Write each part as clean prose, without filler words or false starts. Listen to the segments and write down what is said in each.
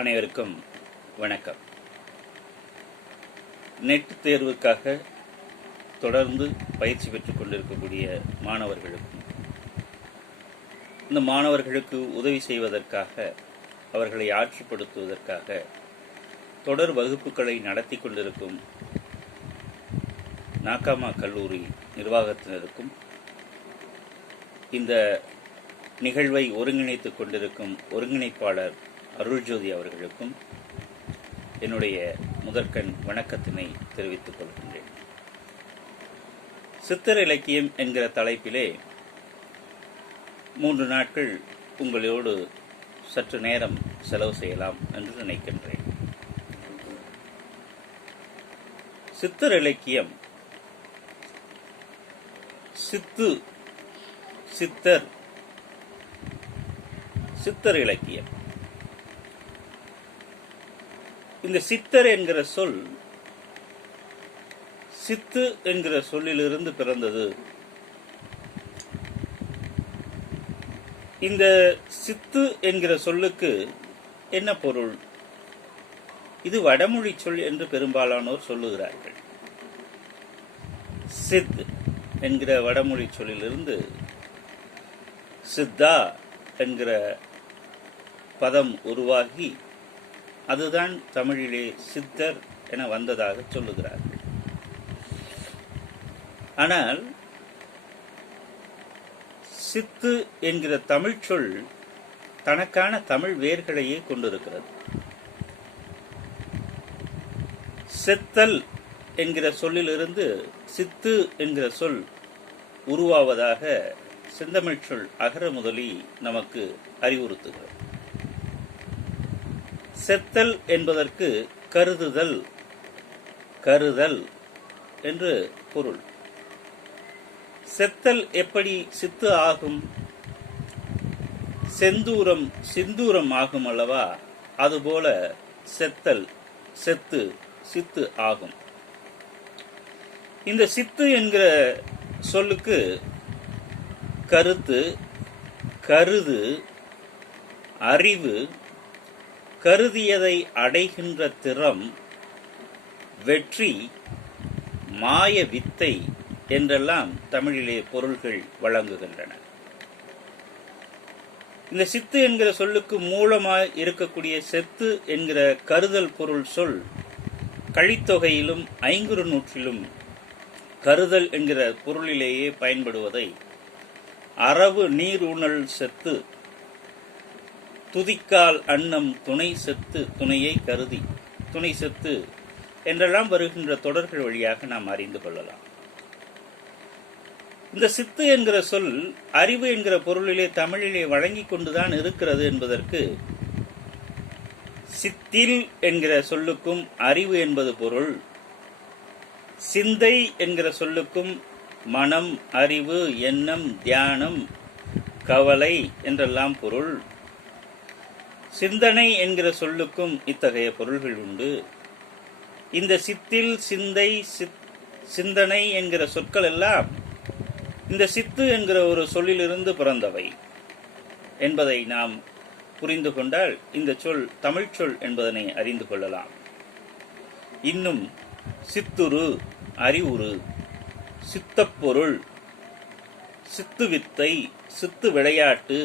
அனைவருக்கும் வணக்கம். நெட் தேர்வுக்காக தொடர்ந்து பயிற்சி பெற்றுக் கொண்டிருக்கக்கூடிய மாணவர்களுக்கும், இந்த மாணவர்களுக்கு உதவி செய்வதற்காக, அவர்களை ஆட்சிப்படுத்துவதற்காக தொடர் வகுப்புகளை நடத்தி கொண்டிருக்கும் நாகாமா கல்லூரி நிர்வாகத்தினருக்கும், இந்த நிகழ்வை ஒருங்கிணைத்துக் கொண்டிருக்கும் ஒருங்கிணைப்பாளர் அருள்ஜோதி அவர்களுக்கும் என்னுடைய முதற்கண் வணக்கத்தினை தெரிவித்துக் கொள்கின்றேன். சித்தர் இலக்கியம் என்கிற தலைப்பிலே 3 நாட்கள் உங்களோடு சற்று நேரம் செலவு செய்யலாம் என்று நினைக்கின்றேன். சித்தர் இலக்கியம் சித்தர் இலக்கியம். இந்த சித்தர் என்கிற சொல் சித்து என்கிற சொல்லிலிருந்து பிறந்தது. இந்த சித்து என்கிற சொல்லுக்கு என்ன பொருள்? இது வடமொழி சொல் என்று பெரும்பாலானோர் சொல்லுகிறார்கள். சித் என்கிற வடமொழி சொல்லிலிருந்து சித்தா என்கிற பதம் உருவாகி அதுதான் தமிழிலே சித்தர் என வந்ததாக சொல்லுகிறார்கள். ஆனால் சித்து என்கிற தமிழ் சொல் தனக்கான தமிழ் வேர்களையே கொண்டிருக்கிறது. செத்தல் என்கிற சொல்லிலிருந்து சித்து என்கிற சொல் உருவாவதாக செந்தமிழ் சொல் அகர முதலி நமக்கு அறிவுறுத்துகிறது. செத்தல் என்பதற்கு கருதல் என்று பொருள். செத்தல் எப்படி சித்து ஆகும்? சிந்தூரம் ஆகும் அல்லவா? அதுபோல செத்தல் சித்து ஆகும். இந்த சித்து என்கிற சொல்லுக்கு கருது, அறிவு, கருதியதை அடைகின்ற திறம், வெற்றி, மாய வித்தை என்றெல்லாம் தமிழிலே பொருள்கள் வழங்குகின்றன. இந்த சித்து என்கிற சொல்லுக்கு மூலமாய் இருக்கக்கூடிய செத்து என்கிற கருதல் பொருள் சொல் கழித்தொகையிலும் ஐங்குறுநூற்றிலும் கருதல் என்கிற பொருளிலேயே பயன்படுவதை அரவு நீர் உணல் செத்து, துதிக்கால் அன்னம் துணை செத்து, துணையை கருதி, துணை செத்து என்றெல்லாம் வருகின்ற தொடர்கள் வழியாக நாம் அறிந்து கொள்ளலாம். இந்த சித்து என்கிற சொல் அறிவு என்கிற பொருளிலே தமிழிலே வழங்கி கொண்டுதான் இருக்கிறது என்பதற்கு சித்தில் என்கிற சொல்லுக்கும் அறிவு என்பது பொருள், சிந்தை என்கிற சொல்லுக்கும் மனம், அறிவு, எண்ணம், தியானம், கவலை என்றெல்லாம் பொருள், சிந்தனை என்கிற சொல்லுக்கும் இத்தகைய பொருள்கள் உண்டு. இந்த சித்தில், சிந்தை, சிந்தனை என்கிற சொற்கள் எல்லாம் இந்த சித்து என்கிற ஒரு சொல்லிலிருந்து பிறந்தவை என்பதை நாம் புரிந்து கொண்டால் இந்த சொல் தமிழ் சொல் என்பதனை அறிந்து கொள்ளலாம். இன்னும் சித்துரு, அறிவுறு, சித்தப்பொருள், சித்து வித்தை, சித்து விளையாட்டு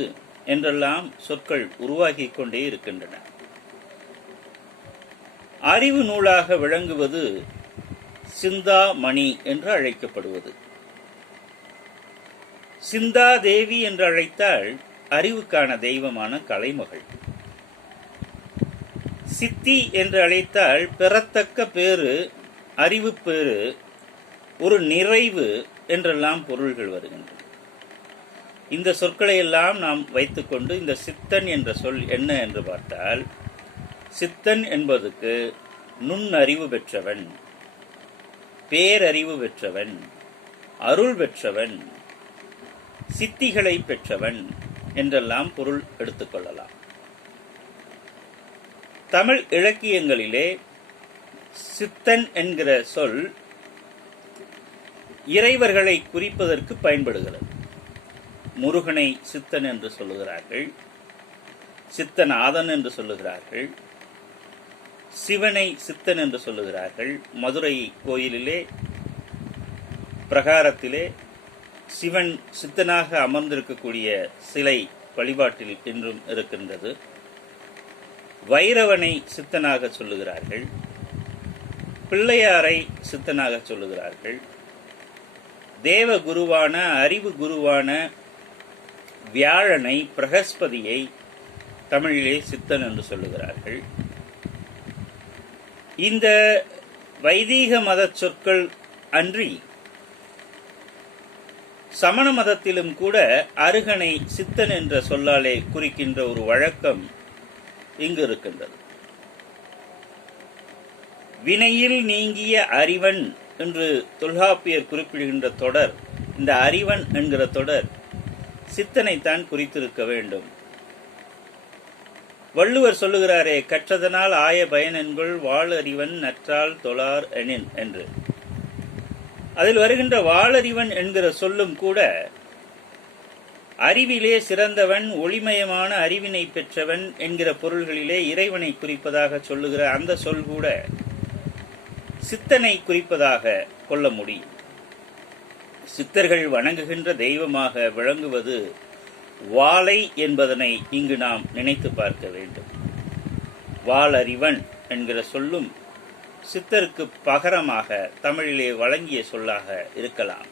என்றெல்லாம் சொற்கள் உருவாகிக் கொண்டே இருக்கின்றன. அறிவு நூலாக விளங்குவது சிந்தாமணி என்று அழைக்கப்படுவது. சிந்தா தேவி என்று அழைத்தால் அறிவுக்கான தெய்வமான கலைமகள். சித்தி என்று அழைத்தால் பெறத்தக்க பேரு, அறிவு பேரு, ஒரு நிறைவு என்றெல்லாம் பொருள்கள் வருகின்றன. இந்த சொற்களை எல்லாம் நாம் வைத்துக்கொண்டு இந்த சித்தன் என்ற சொல் என்ன என்று பார்த்தால், சித்தன் என்பதற்கு நுண்ணறிவு பெற்றவன், பேரறிவு பெற்றவன், அருள் பெற்றவன், சித்திகளை பெற்றவன் என்றெல்லாம் பொருள் எடுத்துக்கொள்ளலாம். தமிழ் இலக்கியங்களிலே சித்தன் என்கிற சொல் இறைவர்களை குறிப்பதற்கு பயன்படுகிறது. முருகனை சித்தன் என்று சொல்லுகிறார்கள், சித்தநாதன் என்று சொல்லுகிறார்கள், சிவனை சித்தன் என்று சொல்லுகிறார்கள். மதுரை கோயிலிலே பிரகாரத்திலே சிவன் சித்தனாக அமர்ந்திருக்கக்கூடிய சிலை வழிபாட்டில் இன்றும் இருக்கின்றது. வைரவனை சித்தனாக சொல்லுகிறார்கள், பிள்ளையாரை சித்தனாக சொல்லுகிறார்கள், தேவ குருவான அறிவு குருவான வியாழனை பிரகஸ்பதியை தமிழிலே சித்தன் என்று சொல்லுகிறார்கள். இந்த வைதீக மத சொற்கள் அன்றி சமண மதத்திலும் கூட அருகனை சித்தன் என்ற சொல்லாலே குறிக்கின்ற ஒரு வழக்கம் இங்கு இருக்கின்றது. வினையில் நீங்கிய அறிவன் என்று தொல்காப்பியர் குறிப்பிடுகின்ற தொடர், இந்த அறிவன் என்கிற தொடர் சித்தனைத்தான் குறித்திருக்க வேண்டும். வள்ளுவர் சொல்லுகிறாரே, கற்றதனால் ஆய பயன் என்கொள் வாளறிவன் நற்றால் தொழார் எனின் என்று. அதில் வருகின்ற வாளறிவன் என்கிற சொல்லும் கூட அறிவிலே சிறந்தவன், ஒளிமயமான அறிவினை பெற்றவன் என்கிற பொருள்களிலே இறைவனை குறிப்பதாக சொல்லுகிற அந்த சொல் கூட சித்தனை குறிப்பதாக கொள்ள முடியும். சித்தர்கள் வணங்குகின்ற தெய்வமாக விளங்குவது வாளை என்பதனை இங்கு நாம் நினைத்து பார்க்க வேண்டும். வாளறிவன் என்கிற சொல்லும் சித்தருக்கு பகரமாக தமிழிலே வழங்கிய சொல்லாக இருக்கலாம்.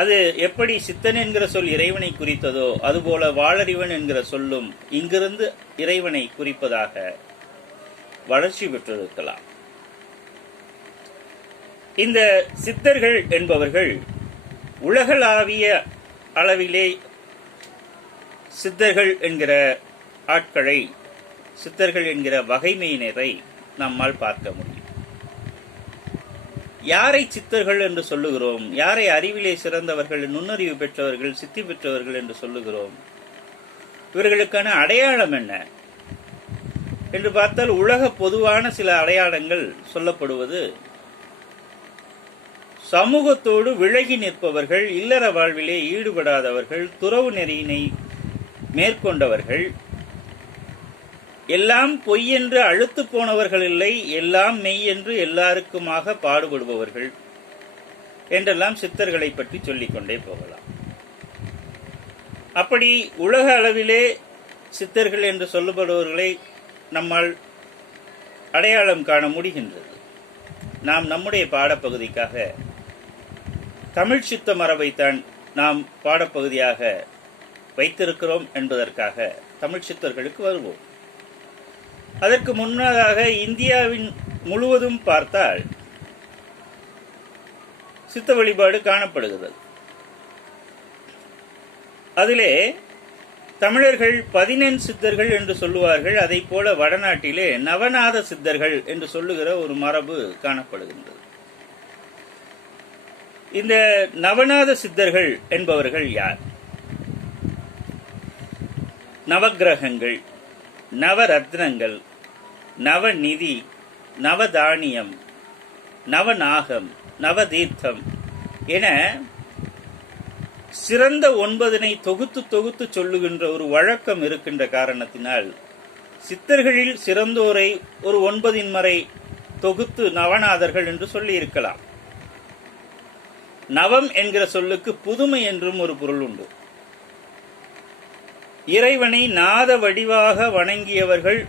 அது எப்படி சித்தன் என்கிற சொல் இறைவனை குறித்ததோ அதுபோல வாளறிவன் என்கிற சொல்லும் இங்கிருந்து இறைவனை குறிப்பதாக வளர்ச்சி பெற்றிருக்கலாம். இந்த சித்தர்கள் என்பவர்கள் உலகளாவிய அளவிலே சித்தர்கள் என்கிற ஆட்களை, சித்தர்கள் என்கிற வகைமையினரை நம்மால் பார்க்க முடியும். யாரை சித்தர்கள் என்று சொல்லுகிறோம்? யாரை அறிவிலே சிறந்தவர்கள், நுண்ணறிவு பெற்றவர்கள், சித்தி பெற்றவர்கள் என்று சொல்லுகிறோம்? இவர்களுக்கான அடையாளம் என்ன என்று பார்த்தால் உலக பொதுவான சில அடையாளங்கள் சொல்லப்படுவது, சமூகத்தோடு விலகி நிற்பவர்கள், இல்லற வாழ்விலே ஈடுபடாதவர்கள், துறவு நெறியினை மேற்கொண்டவர்கள், எல்லாம் பொய் என்று அழுத்து போனவர்கள் இல்லை, எல்லாம் மெய் என்று எல்லாருக்குமாக பாடுபடுபவர்கள் என்றெல்லாம் சித்தர்களை பற்றி சொல்லிக்கொண்டே போகலாம். அப்படி உலக அளவிலே சித்தர்கள் என்று சொல்லப்படுபவர்களை நம்மால் அடையாளம் காண முடிகின்றது. நாம் நம்முடைய பாடப்பகுதிக்காக தமிழ் சித்த மரபைத்தான் நாம் பாடப்பகுதியாக வைத்திருக்கிறோம் என்பதற்காக தமிழ் சித்தர்களுக்கு வருவோம். அதற்கு முன்னதாக இந்தியாவின் முழுவதும் பார்த்தால் சித்த வழிபாடு காணப்படுகிறது. அதிலே தமிழர்கள் 14 சித்தர்கள் என்று சொல்லுவார்கள். அதை போல வடநாட்டிலே நவநாத சித்தர்கள் என்று சொல்லுகிற ஒரு மரபு காணப்படுகின்றது. இந்த நவநாத சித்தர்கள் என்பவர்கள் யார்? நவக்கிரகங்கள், நவரத்னங்கள், நவநிதி, நவதானியம், நவநாகம், நவதீர்த்தம் என சிறந்த 9 தொகுத்து தொகுத்து சொல்லுகின்ற ஒரு வழக்கம் இருக்கின்ற காரணத்தினால் சித்தர்களில் சிறந்தோரை ஒரு 9 மறை தொகுத்து நவநாதர்கள் என்று சொல்லி இருக்கலாம். நவம் என்கிற சொல்லுக்கு புதுமை என்றும் ஒரு பொருள் உண்டு. இறைவனை நாத வடிவாக வணங்கியவர்கள்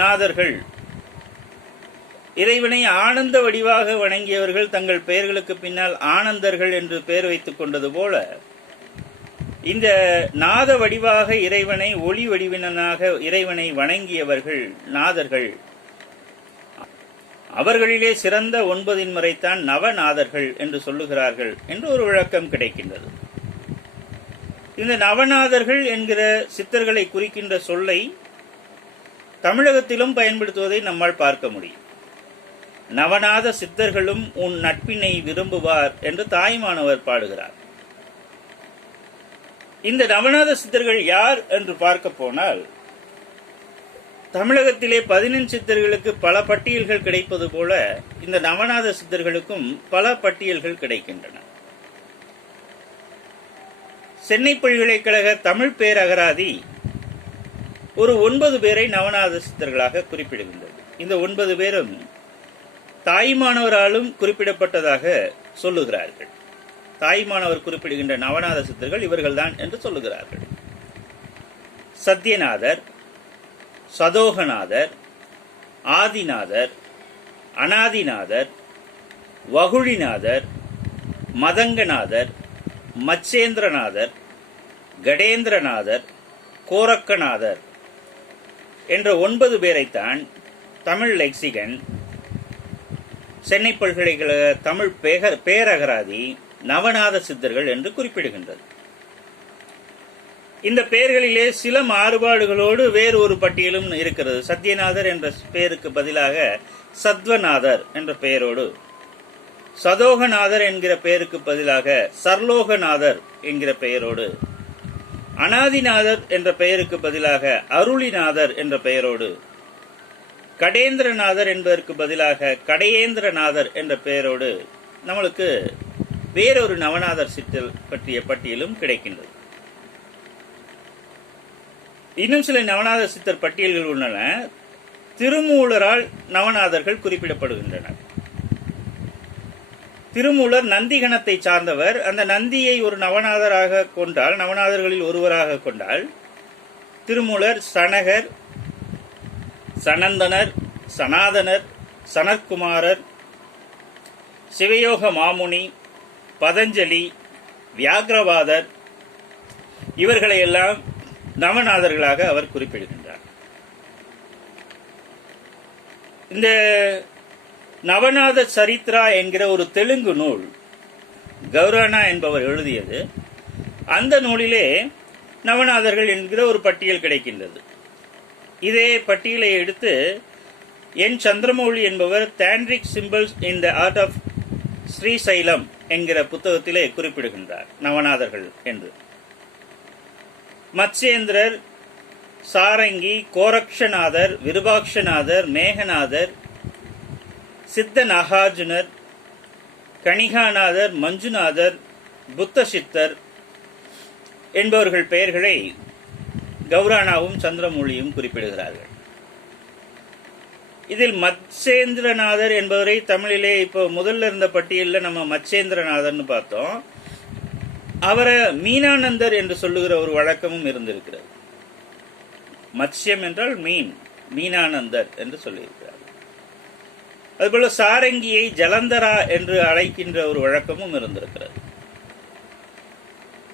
நாதர்கள், இறைவனை ஆனந்த வடிவாக வணங்கியவர்கள் தங்கள் பெயர்களுக்கு பின்னால் ஆனந்தர்கள் என்று பெயர் வைத்துக் கொண்டது போல, இந்த நாத வடிவாக இறைவனை, ஒளி வடிவினனாக இறைவனை வணங்கியவர்கள் நாதர்கள். அவர்களிலே சிறந்த 9 முறைத்தான் நவநாதர்கள் என்று சொல்லுகிறார்கள் என்று ஒரு விளக்கம் கிடைக்கின்றது. இந்த நவநாதர்கள் என்கிற சித்தர்களை குறிக்கின்ற சொல்லை தமிழகத்திலும் பயன்படுத்துவதை நம்மால் பார்க்க முடியும். நவநாத சித்தர்களும் உன் நட்பினை விரும்புவார் என்று தாய்மானவர் பாடுகிறார். இந்த நவநாத சித்தர்கள் யார் என்று பார்க்க போனால், தமிழகத்திலே 14 சித்தர்களுக்கு பல பட்டியல்கள் கிடைப்பது போல இந்த நவநாத சித்தர்களுக்கும் பல பட்டியல்கள் கிடைக்கின்றன. சென்னை பல்கலைக்கழக தமிழ் பேரகராதி ஒரு 9 பேரை நவநாத சித்தர்களாக குறிப்பிடுகின்றது. இந்த 9 பேரும் தாய்மானவராலும் குறிப்பிடப்பட்டதாக சொல்லுகிறார்கள். தாய்மானவர் குறிப்பிடுகின்ற நவநாத சித்தர்கள் இவர்கள்தான் என்று சொல்லுகிறார்கள். சத்யநாதர், சதோகநாதர், ஆதிநாதர், அனாதிநாதர், வகுழிநாதர், மதங்கநாதர், மச்சேந்திரநாதர், கடேந்திரநாதர், கோரக்கநாதர் என்ற 9 பேரைத்தான் தமிழ் லெக்சிகன், சென்னை பல்கலைக்கழக தமிழ் பேரகராதி நவநாத சித்தர்கள் என்று குறிப்பிடுகின்றது. இந்த பெயர்களிலே சில மாறுபாடுகளோடு வேறு ஒரு பட்டியலும் இருக்கிறது. சத்யநாதர் என்ற பெயருக்கு பதிலாக சத்வநாதர் என்ற பெயரோடு, சதோகநாதர் என்கிற பெயருக்கு பதிலாக சர்லோகநாதர் என்கிற பெயரோடு, அனாதிநாதர் என்ற பெயருக்கு பதிலாக அருளிநாதர் என்ற பெயரோடு, கடேந்திரநாதர் என்பதற்கு பதிலாக கடையேந்திரநாதர் என்ற பெயரோடு நம்மளுக்கு வேறொரு நவநாதர் சித்தர் பற்றிய பட்டியலும் கிடைக்கின்றது. இன்னும் சில நவநாத சித்தர் பட்டியல்கள் உள்ளன. திருமூலரால் நவநாதர்கள் குறிப்பிடப்படுகின்றனர். திருமூலர் நந்திகணத்தை சார்ந்தவர். அந்த நந்தியை ஒரு நவநாதராக கொண்டால், நவநாதர்களில் ஒருவராக கொண்டால், திருமூலர் சனகர், சனந்தனர், சனாதனர், சனற்குமாரர், சிவயோக மாமுனி, பதஞ்சலி, வியாகிரவாதர் இவர்களையெல்லாம் நவநாதர்களாக அவர் குறிப்பிடுகின்றார். இந்த நவநாத சரித்ரா என்கிற ஒரு தெலுங்கு நூல் கௌரானா என்பவர் எழுதியது. அந்த நூலிலே நவநாதர்கள் என்கிற ஒரு பட்டியல் கிடைக்கின்றது. இதே பட்டியலை எடுத்து என் சந்திரமௌலி என்பவர் tantric symbols in the art of Srisailam என்கிற புத்தகத்திலே குறிப்பிடுகின்றார் நவநாதர்கள் என்று. மத்சேந்திரர், சாரங்கி, கோரக்ஷநாதர், விருபாக்ஷநாதர், மேகநாதர், சித்த நாகார்ஜுனர், கணிகாநாதர், மஞ்சுநாதர், புத்த சித்தர் என்பவர்கள் பெயர்களை கௌரானாவும் சந்திரமௌலியும் குறிப்பிடுகிறார்கள். இதில் மத்சேந்திரநாதர் என்பவரை தமிழிலே இப்போ முதல்ல இருந்த பட்டியலில் நம்ம மத்சேந்திரநாதர்னு பார்த்தோம். அவரை மீனானந்தர் என்று சொல்லுகிற ஒரு வழக்கமும் இருந்திருக்கிறது. மத்ஸ்யம் என்றால் மீன், மீனானந்தர் என்று சொல்லியிருக்கிறார். அதுபோல சாரங்கியை ஜலந்தரா என்று அழைக்கின்ற ஒரு வழக்கமும் இருந்திருக்கிறது.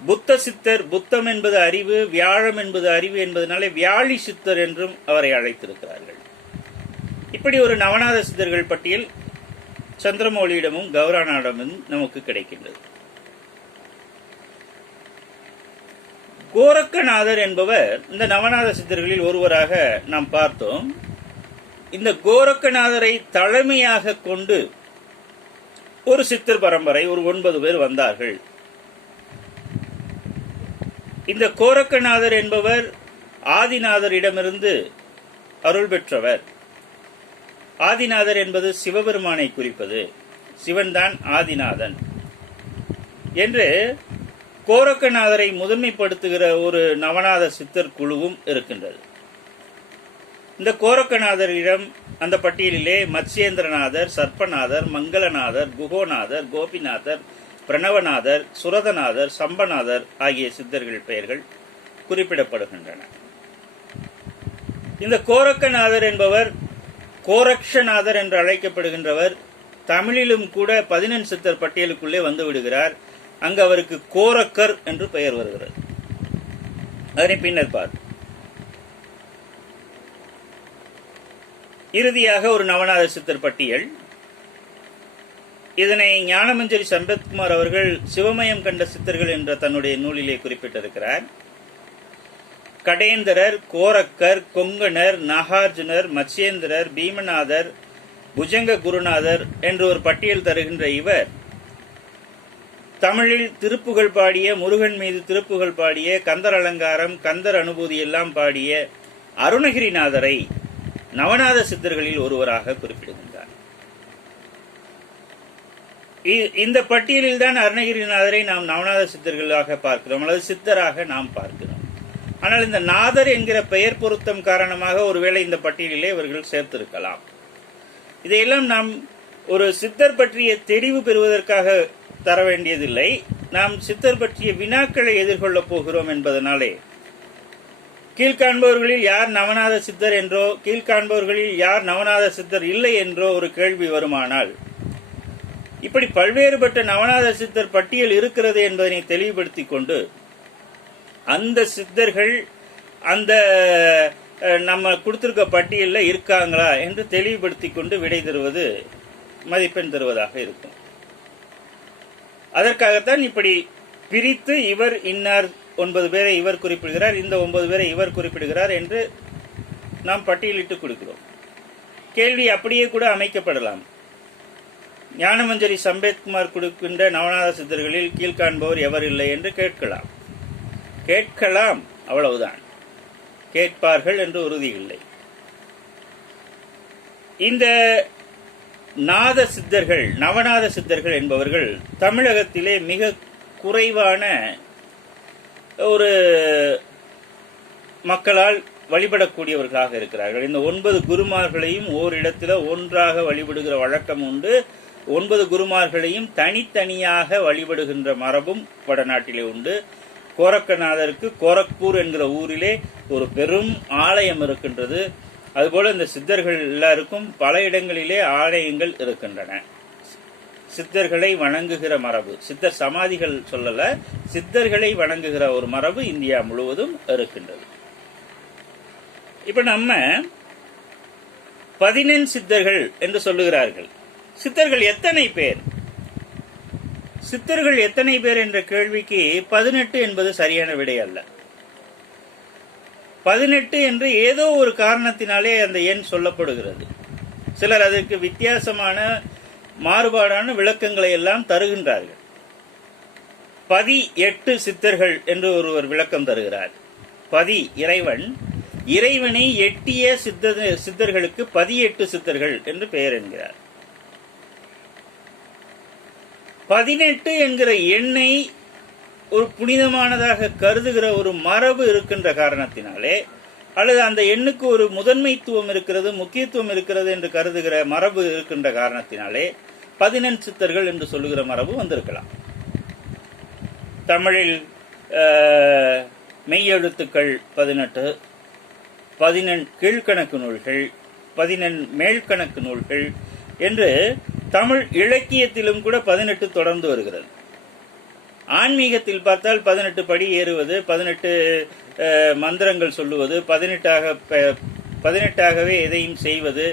புத்த சித்தர், புத்தம் என்பது அறிவு, வியாழம் என்பது அறிவு என்பதனாலே வியாழி சித்தர் என்றும் அவரை அழைத்திருக்கிறார்கள். இப்படி ஒரு நவநாத சித்தர்கள் பட்டியல் சந்திரமௌலியிடமும் கௌரானாவிடமும் நமக்கு கிடைக்கின்றது. கோரக்கநாதர் என்பவர் இந்த நவநாத சித்தர்களில் ஒருவராக நாம் பார்த்தோம். இந்த கோரக்கநாதரை தலைமையாக கொண்டு ஒரு சித்தர் பரம்பரை, ஒரு 9 பேர் வந்தார்கள். இந்த கோரக்கநாதர் என்பவர் ஆதிநாதரிடமிருந்து அருள் பெற்றவர். ஆதிநாதர் என்பது சிவபெருமானை குறிப்பது. சிவன்தான் ஆதிநாதன் என்று கோரக்கநாதரை முதன்மைப்படுத்துகிற ஒரு நவநாத சித்தர் குழுவும் இருக்கின்றது. இந்த கோரக்கநாதரிடம் அந்த பட்டியலிலே மத்சேந்திரநாதர், சர்ப்பநாதர், மங்களநாதர், குகோநாதர், கோபிநாதர், பிரணவநாதர், சுரதநாதர், சம்பநாதர் ஆகிய சித்தர்கள் பெயர்கள் குறிப்பிடப்படுகின்றன. இந்த கோரக்கநாதர் என்பவர் கோரக்ஷநாதர் என்று அழைக்கப்படுகின்றவர். தமிழிலும் கூட 11 சித்தர் பட்டியலுக்குள்ளே வந்து விடுகிறார். அங்கு அவருக்கு கோரக்கர் என்று பெயர் வருகிறது. அதனை பின்னர் பார்ப்போம். இறுதியாக ஒரு நவநாத சித்தர் பட்டியல். இதனை ஞானமஞ்சரி சம்பத்குமார் அவர்கள் சிவமயம் கண்ட சித்தர்கள் என்ற தன்னுடைய நூலிலே குறிப்பிட்டிருக்கிறார். கடேந்திரர், கோரக்கர், கொங்கணர், நாகார்ஜுனர், மத்சேந்திரர், பீமநாதர், புஜங்க குருநாதர் என்று ஒரு பட்டியல் தருகின்ற இவர் தமிழில் திருப்புகழ் பாடிய, முருகன் மீது திருப்புகழ் பாடிய, கந்தர் அலங்காரம், கந்தர் அனுபூதி எல்லாம் பாடிய அருணகிரிநாதரை நவநாத சித்தர்களில் ஒருவராக குறிப்பிடுகின்றார். இந்த பட்டியலில் தான் அருணகிரிநாதரை நாம் நவநாத சித்தர்களாக பார்க்கிறோம், அல்லது சித்தராக நாம் பார்க்கிறோம். ஆனால் இந்த நாதர் என்கிற பெயர் பொருத்தம் காரணமாக ஒருவேளை இந்த பட்டியலிலே இவர்கள் சேர்த்திருக்கலாம். இதையெல்லாம் நாம் ஒரு சித்தர் பற்றிய தெரிவு பெறுவதற்காக தர வேண்டியதில்லை. நாம் சித்தர் பற்றிய வினாக்களை எதிர்கொள்ளப் போகிறோம் என்பதனாலே கீழ்காண்பவர்களில் யார் நவநாத சித்தர் என்றோ, கீழ்காண்பவர்களில் யார் நவநாத சித்தர் இல்லை என்றோ ஒரு கேள்வி வருமானால், இப்படி பல்வேறுபட்ட நவநாத சித்தர் பட்டியல் இருக்கிறது என்பதனை தெளிவுபடுத்திக் கொண்டு அந்த சித்தர்கள் அந்த நம்ம கொடுத்திருக்க பட்டியலில் இருக்காங்களா என்று தெளிவுபடுத்தி கொண்டு விடை தருவது மதிப்பெண் தருவதாக இருக்கும். அதற்காகத்தான் இப்படி பிரித்து இவர் இன்னார் 9 பேரை இவர் குறிப்பிடுகிறார், இந்த 9 பேரை இவர் குறிப்பிடுகிறார் என்று நாம் பட்டியலிட்டு கொடுக்கிறோம். கேள்வி அப்படியே கூட அமைக்கப்படலாம். ஞானமஞ்சரி சம்பேத்குமார் கொடுக்கின்ற நவநாத சித்தர்களில் கீழ்காண்பவர் எவர் இல்லை என்று கேட்கலாம், அவ்வளவுதான். கேட்பார்கள் என்று உறுதி இல்லை. இந்த நாத சித்தர்கள், நவநாத சித்தர்கள் என்பவர்கள் தமிழகத்திலே மிக குறைவான ஒரு மக்களால் வழிபடக்கூடியவர்களாக இருக்கிறார்கள். இந்த 9 குருமார்களையும் ஓரிடத்தில் ஒன்றாக வழிபடுகிற வழக்கம் உண்டு. 9 குருமார்களையும் தனித்தனியாக வழிபடுகின்ற மரபும் வடநாட்டிலே உண்டு. கோரக்கநாதருக்கு கோரக்பூர் என்கிற ஊரிலே ஒரு பெரும் ஆலயம் இருக்கின்றது. அதுபோல இந்த சித்தர்கள் எல்லாருக்கும் பல இடங்களிலே ஆலயங்கள் இருக்கின்றன. சித்தர்களை வணங்குகிற மரபு, சித்தர் சமாதிகள் சொல்லல, சித்தர்களை வணங்குகிற ஒரு மரபு இந்தியா முழுவதும் இருக்கின்றது. இப்ப நம்ம 14 சித்தர்கள் என்று சொல்லுகிறார்கள். சித்தர்கள் எத்தனை பேர்? சித்தர்கள் எத்தனை பேர் என்ற கேள்விக்கு 18 என்பது சரியான விடை அல்ல. 18 என்று ஏதோ ஒரு காரணத்தினாலே அந்த எண் சொல்லப்படுகிறது. சிலர் அதற்கு வித்தியாசமான மாறுபாடான விளக்கங்களை எல்லாம் தருகின்றார்கள். 18 சித்தர்கள் என்று ஒருவர் விளக்கம் தருகிறார். இறைவன், இறைவனை எட்டிய சித்தர்களுக்கு 18 சித்தர்கள் என்று பெயர் என்கிறார். 18 என்கிற எண்ணை ஒரு புனிதமானதாக கருதுகிற ஒரு மரபு இருக்கின்ற காரணத்தினாலே, அல்லது அந்த எண்ணுக்கு ஒரு முதன்மைத்துவம் இருக்கிறது, முக்கியத்துவம் இருக்கிறது என்று கருதுகிற மரபு இருக்கின்ற காரணத்தினாலே 18 சித்தர்கள் என்று சொல்லுகிற மரபு வந்திருக்கலாம். தமிழில் மெய்யெழுத்துக்கள் 18, 18 கீழ்கணக்கு நூல்கள், 18 மேல்கணக்கு நூல்கள் என்று தமிழ் இலக்கியத்திலும் கூட 18 தொடர்ந்து வருகிறது. ஆன்மீகத்தில் பார்த்தால் 18 படி ஏறுவது, 18 மந்திரங்கள் சொல்லுவது, 18ஆகவே எதையும் செய்வது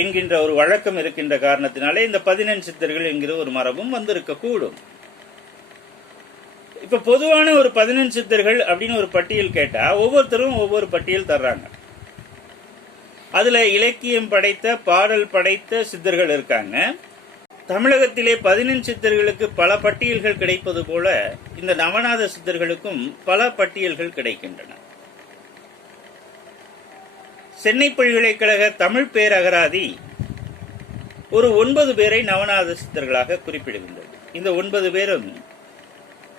என்கின்ற ஒரு வழக்கம் இருக்கின்ற காரணத்தினாலே இந்த 18 சித்தர்கள் என்கிற ஒரு மரபும் வந்திருக்க கூடும். இப்ப பொதுவான ஒரு 18 சித்தர்கள் அப்படின்னு ஒரு பட்டியல் கேட்டா ஒவ்வொருத்தரும் ஒவ்வொரு பட்டியல் தர்றாங்க. அதுல இலக்கியம் படைத்த, பாடல் படைத்த சித்தர்கள் இருக்காங்க. தமிழகத்திலே 18 சித்தர்களுக்கு பல பட்டியல்கள் கிடைப்பது போல இந்த நவநாத சித்தர்களுக்கும் பல பட்டியல்கள் கிடைக்கின்றன. சென்னை பல்கலைக்கழக தமிழ் பேரகராதி ஒரு 9 பேரை நவநாத சித்தர்களாக குறிப்பிடுகின்றது. இந்த 9 பேரும்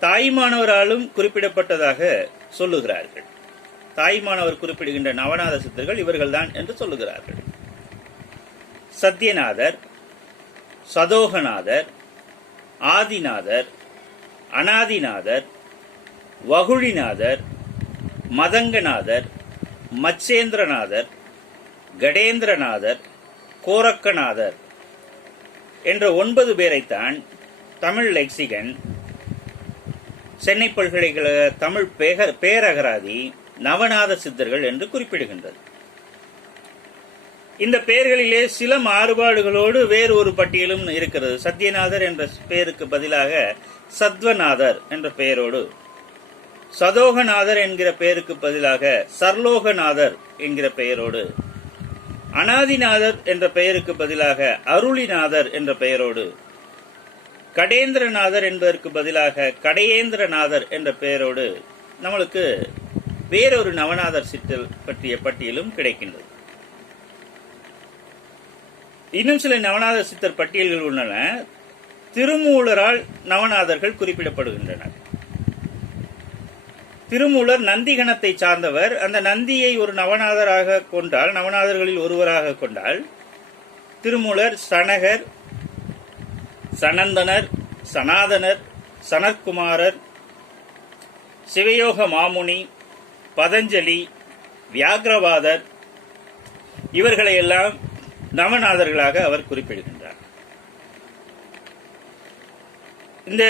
தாய்மானவராலும் குறிப்பிடப்பட்டதாக சொல்லுகிறார்கள். தாய்மானவர் குறிப்பிடுகின்ற நவநாத சித்தர்கள் இவர்கள்தான் என்று சொல்லுகிறார்கள். சத்யநாதர், சதோகநாதர், ஆதிநாதர், அனாதிநாதர், வகுழிநாதர், மதங்கநாதர், மச்சேந்திரநாதர், கடேந்திரநாதர், கோரக்கநாதர் என்ற 9 பேரைத்தான் தமிழ் லெக்சிகன், சென்னை பல்கலைக்கழக தமிழ் பேரகராதி நவநாத சித்தர்கள் என்று குறிப்பிடுகின்றது. இந்த பெயர்களிலே சில மாறுபாடுகளோடு வேறு ஒரு பட்டியலும் இருக்கிறது. சத்யநாதர் என்ற பெயருக்கு பதிலாக சத்வநாதர் என்ற பெயரோடு, சதோகநாதர் என்கிற பெயருக்கு பதிலாக சர்லோகநாதர் என்கிற பெயரோடு, அனாதிநாதர் என்ற பெயருக்கு பதிலாக அருளிநாதர் என்ற பெயரோடு, கடேந்திரநாதர் என்பதற்கு பதிலாக கடையேந்திரநாதர் என்ற பெயரோடு நம்மளுக்கு வேறொரு நவநாதர் சித்தர் பற்றிய பட்டியலும் கிடைக்கின்றது. இன்னும் சில நவநாத சித்தர் பட்டியல்கள் உள்ளன. திருமூலரால் நவநாதர்கள் குறிப்பிடப்படுகின்றனர். திருமூலர் நந்திகணத்தை சார்ந்தவர். அந்த நந்தியை ஒரு நவநாதராக கொண்டால், நவநாதர்களில் ஒருவராக கொண்டால், திருமூலர் சனகர், சனந்தனர், சனாதனர், சனற்குமாரர், சிவயோக மாமுனி, பதஞ்சலி, வியாகிரவாதர் இவர்களையெல்லாம் நவநாதர்களாக அவர் குறிப்பிடுகின்றார். இந்த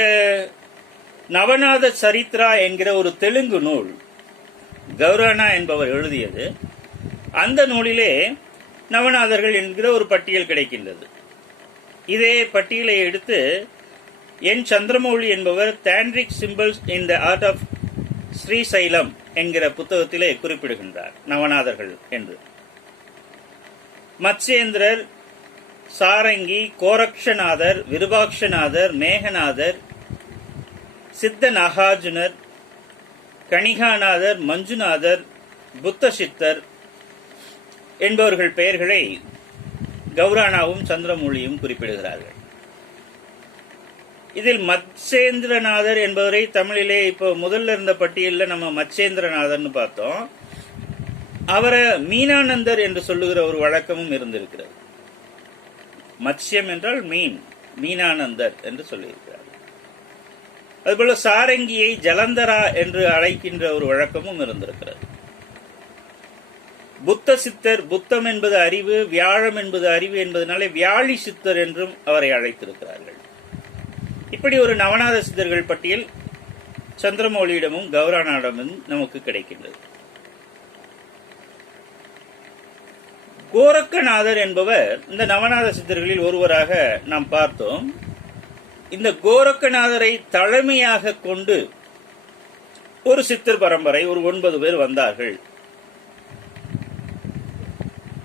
நவநாத சரித்ரா என்கிற ஒரு தெலுங்கு நூல் கௌரானா என்பவர் எழுதியது. அந்த நூலிலே நவநாதர்கள் என்கிற ஒரு பட்டியல் கிடைக்கின்றது. இதே பட்டியலை எடுத்து என் சந்திரமௌலி என்பவர் tantric symbols in the art of Srisailam என்கிற புத்தகத்திலே குறிப்பிடுகின்றார் நவநாதர்கள் என்று. மத்சேந்திரர், சாரங்கி, கோரக்ஷநாதர், விருபாக்ஷநாதர், மேகநாதர், சித்த நாகார்ஜுனர், கணிகாநாதர், மஞ்சுநாதர், புத்த சித்தர் என்பவர்கள் பெயர்களை கௌரானாவும் சந்திரமௌலியும் குறிப்பிடுகிறார்கள். இதில் மத்சேந்திரநாதர் என்பவரை தமிழிலே இப்போ முதல்ல இருந்த பட்டியலில் நம்ம மத்சேந்திரநாதர்னு பார்த்தோம். அவரை மீனானந்தர் என்று சொல்லுகிற ஒரு வழக்கமும் இருந்திருக்கிறது. மத்ஸ்யம் என்றால் மீன், மீனானந்தர் என்று சொல்லியிருக்கிறார். அதுபோல சாரங்கியை ஜலந்தரா என்று அழைக்கின்ற ஒரு வழக்கமும் இருந்திருக்கிறது. புத்த சித்தர், புத்தம் என்பது அறிவு, வியாழம் என்பது அறிவு என்பதனாலே வியாழி சித்தர் என்றும் அவரை அழைத்திருக்கிறார்கள். இப்படி ஒரு நவநாத சித்தர்கள் பட்டியல் சந்திரமௌலியிடமும் கௌரானாவிடமும் நமக்கு கிடைக்கின்றது. கோரக்கநாதர் என்பவர் இந்த நவநாத சித்தர்களில் ஒருவராக நாம் பார்த்தோம். இந்த கோரக்கநாதரை தலைமையாக கொண்டு ஒரு சித்தர் பரம்பரை, ஒரு 9 பேர் வந்தார்கள்.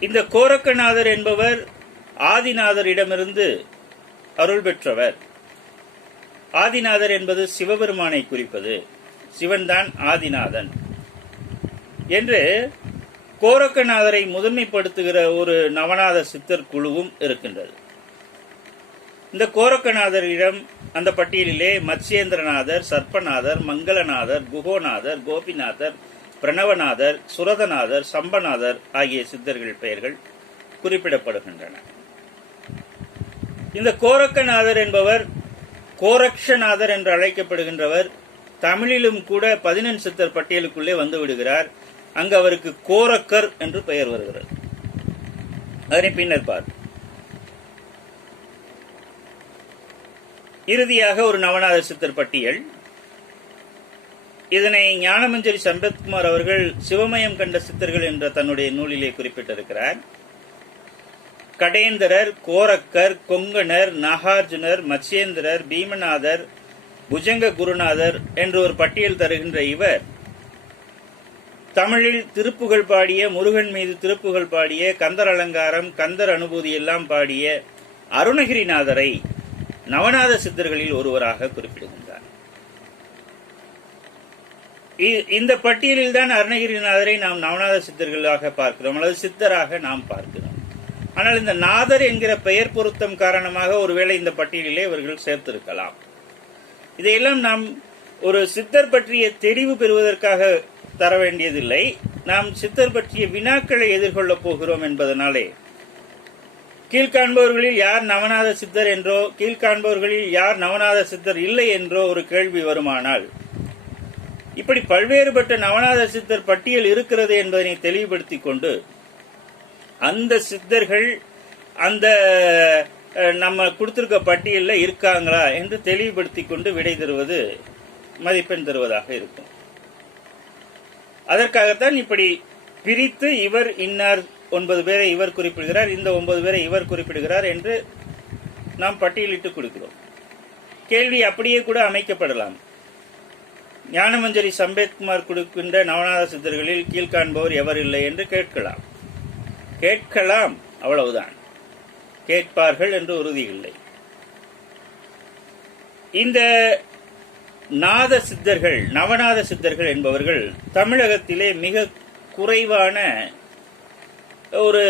இந்த கோரக்கநாதர் என்பவர் ஆதிநாதரிடமிருந்து அருள் பெற்றவர். ஆதிநாதர் என்பது சிவபெருமானை குறிப்பது. சிவன்தான் ஆதிநாதன் என்று கோரக்கநாதரை முதன்மைப்படுத்துகிற ஒரு நவநாத சித்தர் குழுவும் இருக்கின்றது. இந்த கோரக்கநாதரிடம் அந்த பட்டியலிலே மத்சேந்திரநாதர், சர்ப்பநாதர், மங்களநாதர், குகோநாதர், கோபிநாதர், பிரணவநாதர், சுரதநாதர், சம்பநாதர் ஆகிய சித்தர்கள் பெயர்கள் குறிப்பிடப்படுகின்றன. இந்த கோரக்கநாதர் என்பவர் கோரக்ஷநாதர் என்று அழைக்கப்படுகின்றவர். தமிழிலும் கூட 11 சித்தர் பட்டியலுக்குள்ளே வந்து விடுகிறார். அங்கு அவருக்கு கோரக்கர் என்று பெயர் வருகிறது. அதனை பின்னர் பார்ப்போம். இறுதியாக ஒரு நவநாத சித்தர் பட்டியல். இதனை ஞானமஞ்சரி சம்பத்குமார் அவர்கள் சிவமயம் கண்ட சித்தர்கள் என்ற தன்னுடைய நூலிலே குறிப்பிட்டிருக்கிறார். கடேந்திரர், கோரக்கர், கொங்கணர், நாகார்ஜுனர், மத்சேந்திரர், பீமநாதர், புஜங்க குருநாதர் என்று ஒரு பட்டியல் தருகின்ற இவர் தமிழில் திருப்புகழ் பாடிய, முருகன் மீது திருப்புகழ் பாடிய, கந்தர் அலங்காரம், கந்தர் அனுபூதி எல்லாம் பாடிய அருணகிரிநாதரை நவநாத சித்தர்களில் ஒருவராக குறிப்பிடுகின்றார். இந்த பட்டியலில் தான் அருணகிரிநாதரை நாம் நவநாத சித்தர்களாக பார்க்கிறோம், அல்லது சித்தராக நாம் பார்க்கிறோம். ஆனால் இந்த நாதர் என்கிற பெயர் பொருத்தம் காரணமாக ஒருவேளை இந்த பட்டியலிலே இவர்கள் சேர்த்திருக்கலாம். இதையெல்லாம் நாம் ஒரு சித்தர் பற்றிய தெரிவு பெறுவதற்காக தர வேண்டியதில்லை. நாம் சித்தர் பற்றிய வினாக்களை எதிர்கொள்ளப் போகிறோம் என்பதனாலே கீழ்காண்பவர்களில் யார் நவநாத சித்தர் என்றோ, கீழ்காண்பவர்களில் யார் நவநாத சித்தர் இல்லை என்றோ ஒரு கேள்வி வருமானால், இப்படி பல்வேறுபட்ட நவநாத சித்தர் பட்டியல் இருக்கிறது என்பதனை தெளிவுபடுத்திக் கொண்டு அந்த சித்தர்கள் அந்த நம்ம கொடுத்திருக்க பட்டியலில் இருக்காங்களா என்று தெளிவுபடுத்திக் கொண்டு விடை தருவது மதிப்பெண் தருவதாக இருக்கும். அதற்காகத்தான் இப்படி பிரித்து இவர் இன்னார் 9 பேரை இவர் குறிப்பிடுகிறார், இந்த 9 பேரை இவர் குறிப்பிடுகிறார் என்று நாம் பட்டியலிட்டு கொடுக்கிறோம். கேள்வி அப்படியே கூட அமைக்கப்படலாம். ஞானமஞ்சரி சம்பத்குமார் கொடுக்கின்ற நவநாத சித்தர்களில் கீழ்காண்பவர் எவர் இல்லை என்று கேட்கலாம், அவ்வளவுதான். கேட்பார்கள் என்று உறுதி இல்லை. இந்த நாத சித்தர்கள், நவநாத சித்தர்கள் என்பவர்கள் தமிழகத்திலே மிக குறைவான ஒரு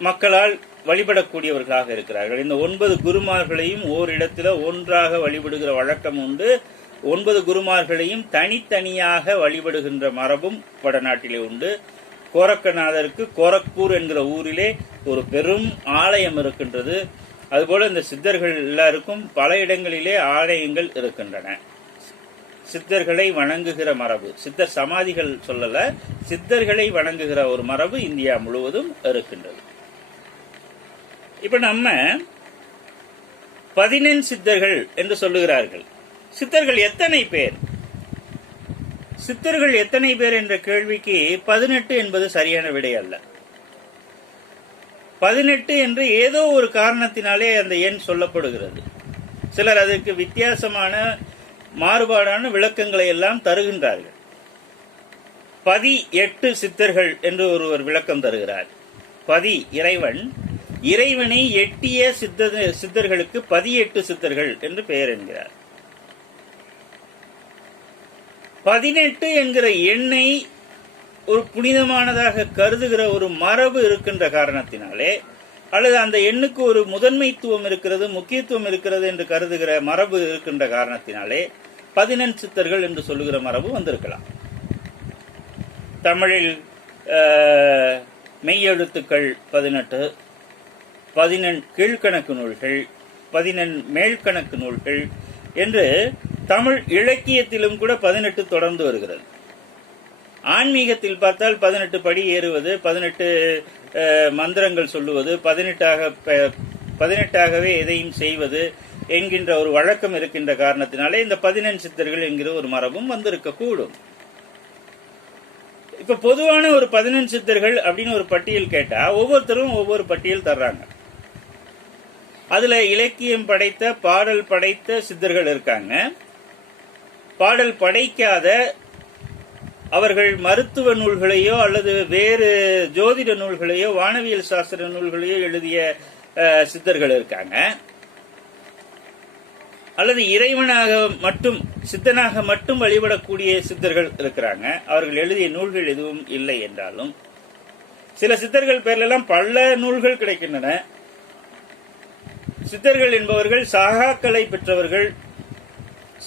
மக்களால் வழிபடக்கூடியவர்களாக இருக்கிறார்கள். இந்த 9 குருமார்களையும் ஓரிடத்தில் ஒன்றாக வழிபடுகிற வழக்கம் உண்டு. 9 குருமார்களையும் தனித்தனியாக வழிபடுகின்ற மரபும் வடநாட்டிலே உண்டு. கோரக்கநாதருக்கு கோரக்பூர் என்கிற ஊரிலே ஒரு பெரும் ஆலயம் இருக்கின்றது. அதுபோல இந்த சித்தர்கள் எல்லாருக்கும் பல இடங்களிலே ஆலயங்கள் இருக்கின்றன. சித்தர்களை வணங்குகிற மரபு, சித்தர் சமாதிகள் சொல்லல, சித்தர்களை வணங்குகிற ஒரு மரபு இந்தியா முழுவதும் இருக்கின்றது. இப்ப நம்ம 14 சித்தர்கள் என்று சொல்லுகிறார்கள். சித்தர்கள் எத்தனை பேர்? சித்தர்கள் எத்தனை பேர் என்ற கேள்விக்கு 18 என்பது சரியான விடை அல்ல. 18 என்று ஏதோ ஒரு காரணத்தினாலே அந்த எண் சொல்லப்படுகிறது. சிலர் அதற்கு வித்தியாசமான மாறுபாடான விளக்கங்களை எல்லாம் தருகின்றார்கள். 18 சித்தர்கள் என்று ஒருவர் விளக்கம் தருகிறார். இறைவன், இறைவனை எட்டிய சித்தர்களுக்கு 18 சித்தர்கள் என்று பெயர் என்கிறார். 18 என்கிற எண்ணை ஒரு புனிதமானதாக கருதுகிற ஒரு மரபு இருக்கின்ற காரணத்தினாலே, அல்லது அந்த எண்ணுக்கு ஒரு முதன்மைத்துவம் இருக்கிறது, முக்கியத்துவம் இருக்கிறது என்று கருதுகிற மரபு இருக்கின்ற காரணத்தினாலே 14 சித்தர்கள் என்று சொல்லுகிற மரபு வந்திருக்கலாம். தமிழில் மெய்யெழுத்துக்கள் 18, 14 கீழ்கணக்கு நூல்கள், 14 மேல்கணக்கு நூல்கள் என்று தமிழ் இலக்கியத்திலும் கூட 18 தொடர்ந்து வருகிறது. ஆன்மீகத்தில் பார்த்தால் 18 படி ஏறுவது, 18 மந்திரங்கள் சொல்லுவது, 18ஆகவே எதையும் செய்வது என்கின்ற ஒரு வழக்கம் இருக்கின்ற காரணத்தினாலே இந்த 14 சித்தர்கள் என்கிற ஒரு மரபும் வந்திருக்க கூடும். இப்ப பொதுவான ஒரு 14 சித்தர்கள் அப்படின்னு ஒரு பட்டியல் கேட்டா ஒவ்வொருத்தரும் ஒவ்வொரு பட்டியல் தர்றாங்க. அதுல இலக்கியம் படைத்த, பாடல் படைத்த சித்தர்கள் இருக்காங்க. பாடல் படைக்காத, அவர்கள் மருத்துவ நூல்களையோ அல்லது வேறு ஜோதிட நூல்களையோ வானவியல் சாஸ்திர நூல்களையோ எழுதிய சித்தர்கள் இருக்காங்க. அல்லது இறைவனாக மட்டும், சித்தனாக மட்டும் வழிபடக்கூடிய சித்தர்கள் இருக்கிறாங்க. அவர்கள் எழுதிய நூல்கள் எதுவும் இல்லை என்றாலும் சில சித்தர்கள் பேர்லாம் பல நூல்கள் கிடைக்கின்றன. சித்தர்கள் என்பவர்கள் சாகாக்களை பெற்றவர்கள்,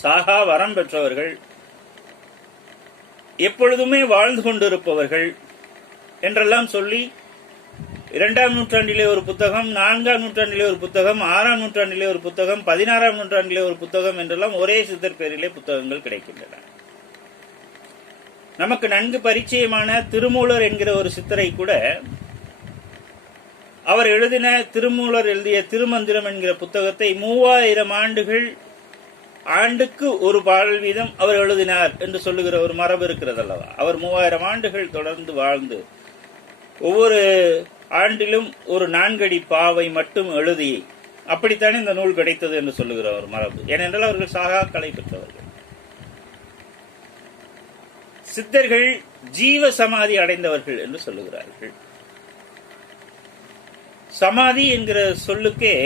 சாகா வரம் பெற்றவர்கள், எப்பொழுதுமே வாழ்ந்து கொண்டிருப்பவர்கள் என்றெல்லாம் சொல்லி 2ஆம் நூற்றாண்டிலே ஒரு புத்தகம், 4ஆம் நூற்றாண்டிலே ஒரு புத்தகம், 6ஆம் நூற்றாண்டிலே ஒரு புத்தகம், 16ஆம் நூற்றாண்டிலே ஒரு புத்தகம் என்றெல்லாம் ஒரே சித்தர் பேரிலே புத்தகங்கள் கிடைக்கின்றன. நமக்கு நன்கு பரிச்சயமான திருமூலர் என்கிற ஒரு சித்தரை கூட அவர் எழுதின, திருமூலர் எழுதிய திருமந்திரம் என்கிற புத்தகத்தை 3000 ஆண்டுகள், ஆண்டுக்கு ஒரு பாடல் வீதம் அவர் எழுதினார் என்று சொல்லுகிற ஒரு மரபு இருக்கிறது அல்லவா. அவர் 3000 ஆண்டுகள் தொடர்ந்து வாழ்ந்து ஒவ்வொரு ஆண்டிலும் ஒரு 4 அடி பாவை மட்டும் எழுதி அப்படித்தானே இந்த நூல் கிடைத்தது என்று சொல்லுகிற ஒரு மரபு. ஏனென்றால் அவர்கள் சாகாக்களை பெற்றவர்கள். சித்தர்கள் ஜீவ சமாதி அடைந்தவர்கள் என்று சொல்லுகிறார்கள். சமாதி என்கிற சொல்லுக்கே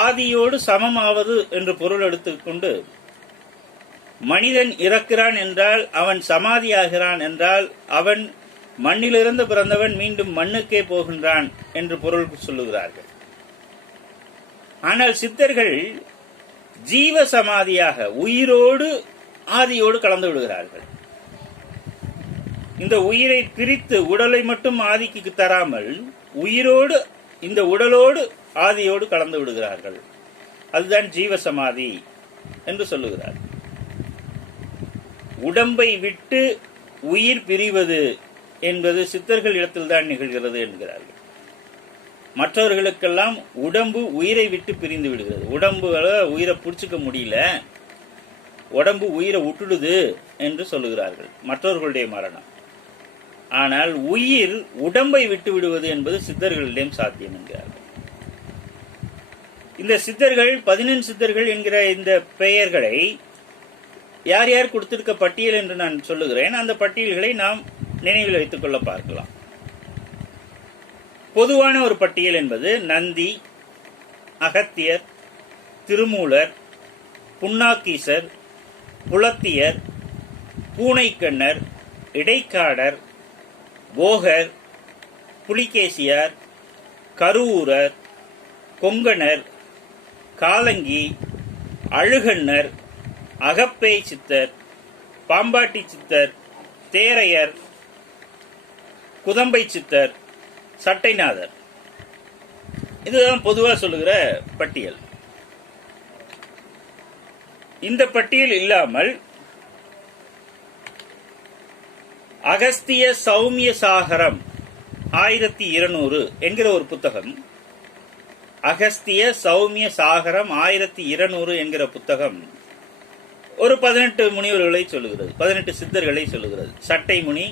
ஆதியோடு சமமாவது என்று பொருள் எடுத்துக்கொண்டு, மனிதன் இறக்கிறான் என்றால் அவன் சமாதியாகிறான் என்றால் அவன் மண்ணிலிருந்து பிறந்தவன் மீண்டும் மண்ணுக்கே போகின்றான் என்று பொருள் சொல்லுகிறார்கள். ஆனால் சித்தர்கள் ஜீவ சமாதியாக உயிரோடு ஆதியோடு கலந்து விடுகிறார்கள். இந்த உயிரை பிரித்து உடலை மட்டும் ஆதிக்கு தராமல் உயிரோடு, இந்த உடலோடு ஆதியோடு கலந்து விடுகிறார்கள். அதுதான் ஜீவசமாதி என்று சொல்லுகிறார். உடம்பை விட்டு உயிர் பிரிவது என்பது சித்தர்கள் இடத்தில்தான் நிகழ்கிறது என்கிறார்கள். மற்றவர்களுக்கெல்லாம் உடம்பு உயிரை விட்டு பிரிந்து விடுகிறது. உடம்பு உயிரை பிடிச்சிக்க முடியல, உடம்பு உயிரை விட்டுடுது என்று சொல்லுகிறார்கள். மற்றவர்களுடைய மரணம். ஆனால் உயிர் உடம்பை விட்டு விடுவது என்பது சித்தர்களிடம் சாத்தியம் என்கிறார்கள். இந்த சித்தர்கள் 14 சித்தர்கள் என்கிற இந்த பெயர்களை யார் யார் கொடுத்திருக்க பட்டியல் என்று நான் சொல்லுகிறேன். அந்த பட்டியல்களை நாம் நினைவில் வைத்துக் கொள்ள பார்க்கலாம். பொதுவான ஒரு பட்டியல் என்பது நந்தி, அகத்தியர், திருமூலர், புன்னாக்கீசர், புலத்தியர், பூனைக்கண்ணர், இடைக்காடர், போகர், புலிகேசியார், கருவூரர், கொங்கணர், காலங்கி, அழுகண்ணர், அகப்பேய் சித்தர், பாம்பாட்டி சித்தர், தேரையர், குதம்பை சித்தர், சட்டைநாதர். இதுதான் பொதுவாக சொல்லுகிற பட்டியல். இந்த பட்டியல் இல்லாமல் அகஸ்திய சௌமிய சாகரம் 1200 என்கிற ஒரு புத்தகம், அகஸ்திய சௌமிய சாகரம் 1200 என்கிற புத்தகம் ஒரு 18 முனிவர்களை சொல்லுகிறது, 18 சித்தர்களை சொல்லுகிறது. சட்டை முனி,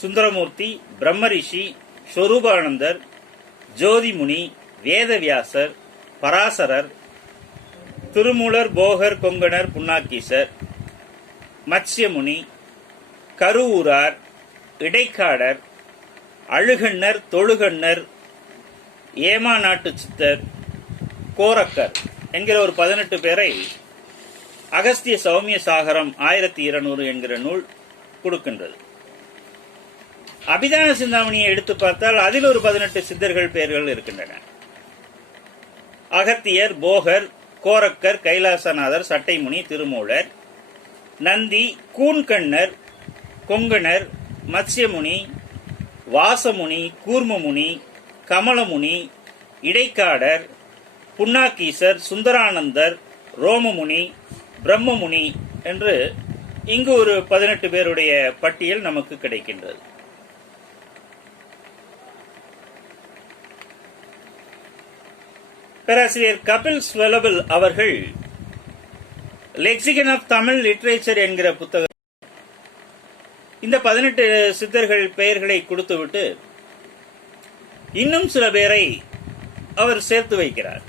சுந்தரமூர்த்தி, பிரம்மரிஷி, ஸ்வரூபானந்தர், ஜோதிமுனி, வேதவியாசர், பராசரர், திருமூலர், போகர், கொங்கணர், புன்னாக்கீசர், மத்ஸ்யமுனி, கருவூரார், இடைக்காடர், அழுகண்ணர், தொழுகண்ணர், ஏமா நாட்டு சித்தர், கோரக்கர் என்கிற ஒரு 18 பேரை அகஸ்திய சௌமிய சாகரம் 1200 என்கிற நூல் கொடுக்கின்றது. அபிதான சிந்தாமணியை எடுத்து பார்த்தால் அதில் ஒரு 18 சித்தர்கள் பெயர்கள் இருக்கின்றன. அகத்தியர், போகர், கோரக்கர், கைலாசநாதர், சட்டைமுனி, திருமூலர், நந்தி, கூன்கண்ணர், கொங்கணர், மத்ஸ்யமுனி, வாசமுனி, கூர்மமுனி, கமலமுனி, இடைக்காடர், புன்னாக்கீசர், சுந்தரானந்தர், ரோமமுனி, பிரம்மமுனி என்று இங்கு ஒரு 18 பேருடைய பட்டியல் நமக்கு கிடைக்கின்றது. பேராசிரியர் கபில் ஸ்வெலபிள் அவர்கள் லெக்சிகன் ஆஃப் தமிழ் லிட்ரேச்சர் என்கிற புத்தகம் இந்த 18 சித்தர்கள் பெயர்களை கொடுத்துவிட்டு இன்னும் சில பேரை அவர் சேர்த்து வைக்கிறார்.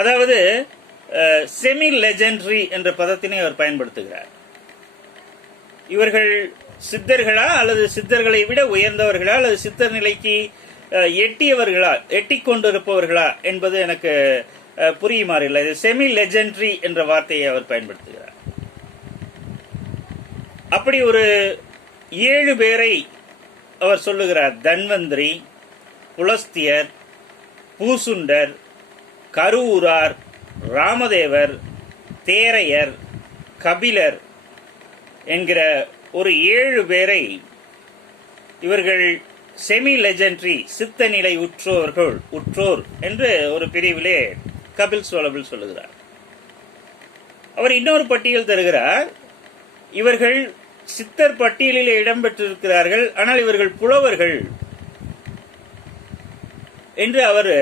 அதாவது செமி லெஜெண்டரி என்ற பதத்தினை அவர் பயன்படுத்துகிறார். இவர்கள் சித்தர்களா அல்லது சித்தர்களை விட உயர்ந்தவர்களா அல்லது சித்தர் நிலைக்கு எட்டியவர்களா, எட்டிக்கொண்டிருப்பவர்களா என்பது எனக்கு புரியுமாறு இல்லை. இது செமி லெஜெண்டரி என்ற வார்த்தையை அவர் பயன்படுத்துகிறார். அப்படி ஒரு 7 பேரை அவர் சொல்லுகிறார். தன்வந்திரி, புலஸ்தியர், பூசுண்டர், கருவூரார், ராமதேவர், தேரையர், கபிலர் என்கிற ஒரு 7 பேரை இவர்கள் செமி லெஜெண்டரி சித்த நிலை உற்றோர் என்று ஒரு பிரிவிலே கபில் ஸ்வெலபிள் சொல்லுகிறார். அவர் இன்னொரு பட்டியல் தருகிறார். இவர்கள் சித்தர் பட்டியலில் இடம்பெற்றிருக்கிறார்கள், ஆனால் இவர்கள் புலவர்கள் என்று அவர்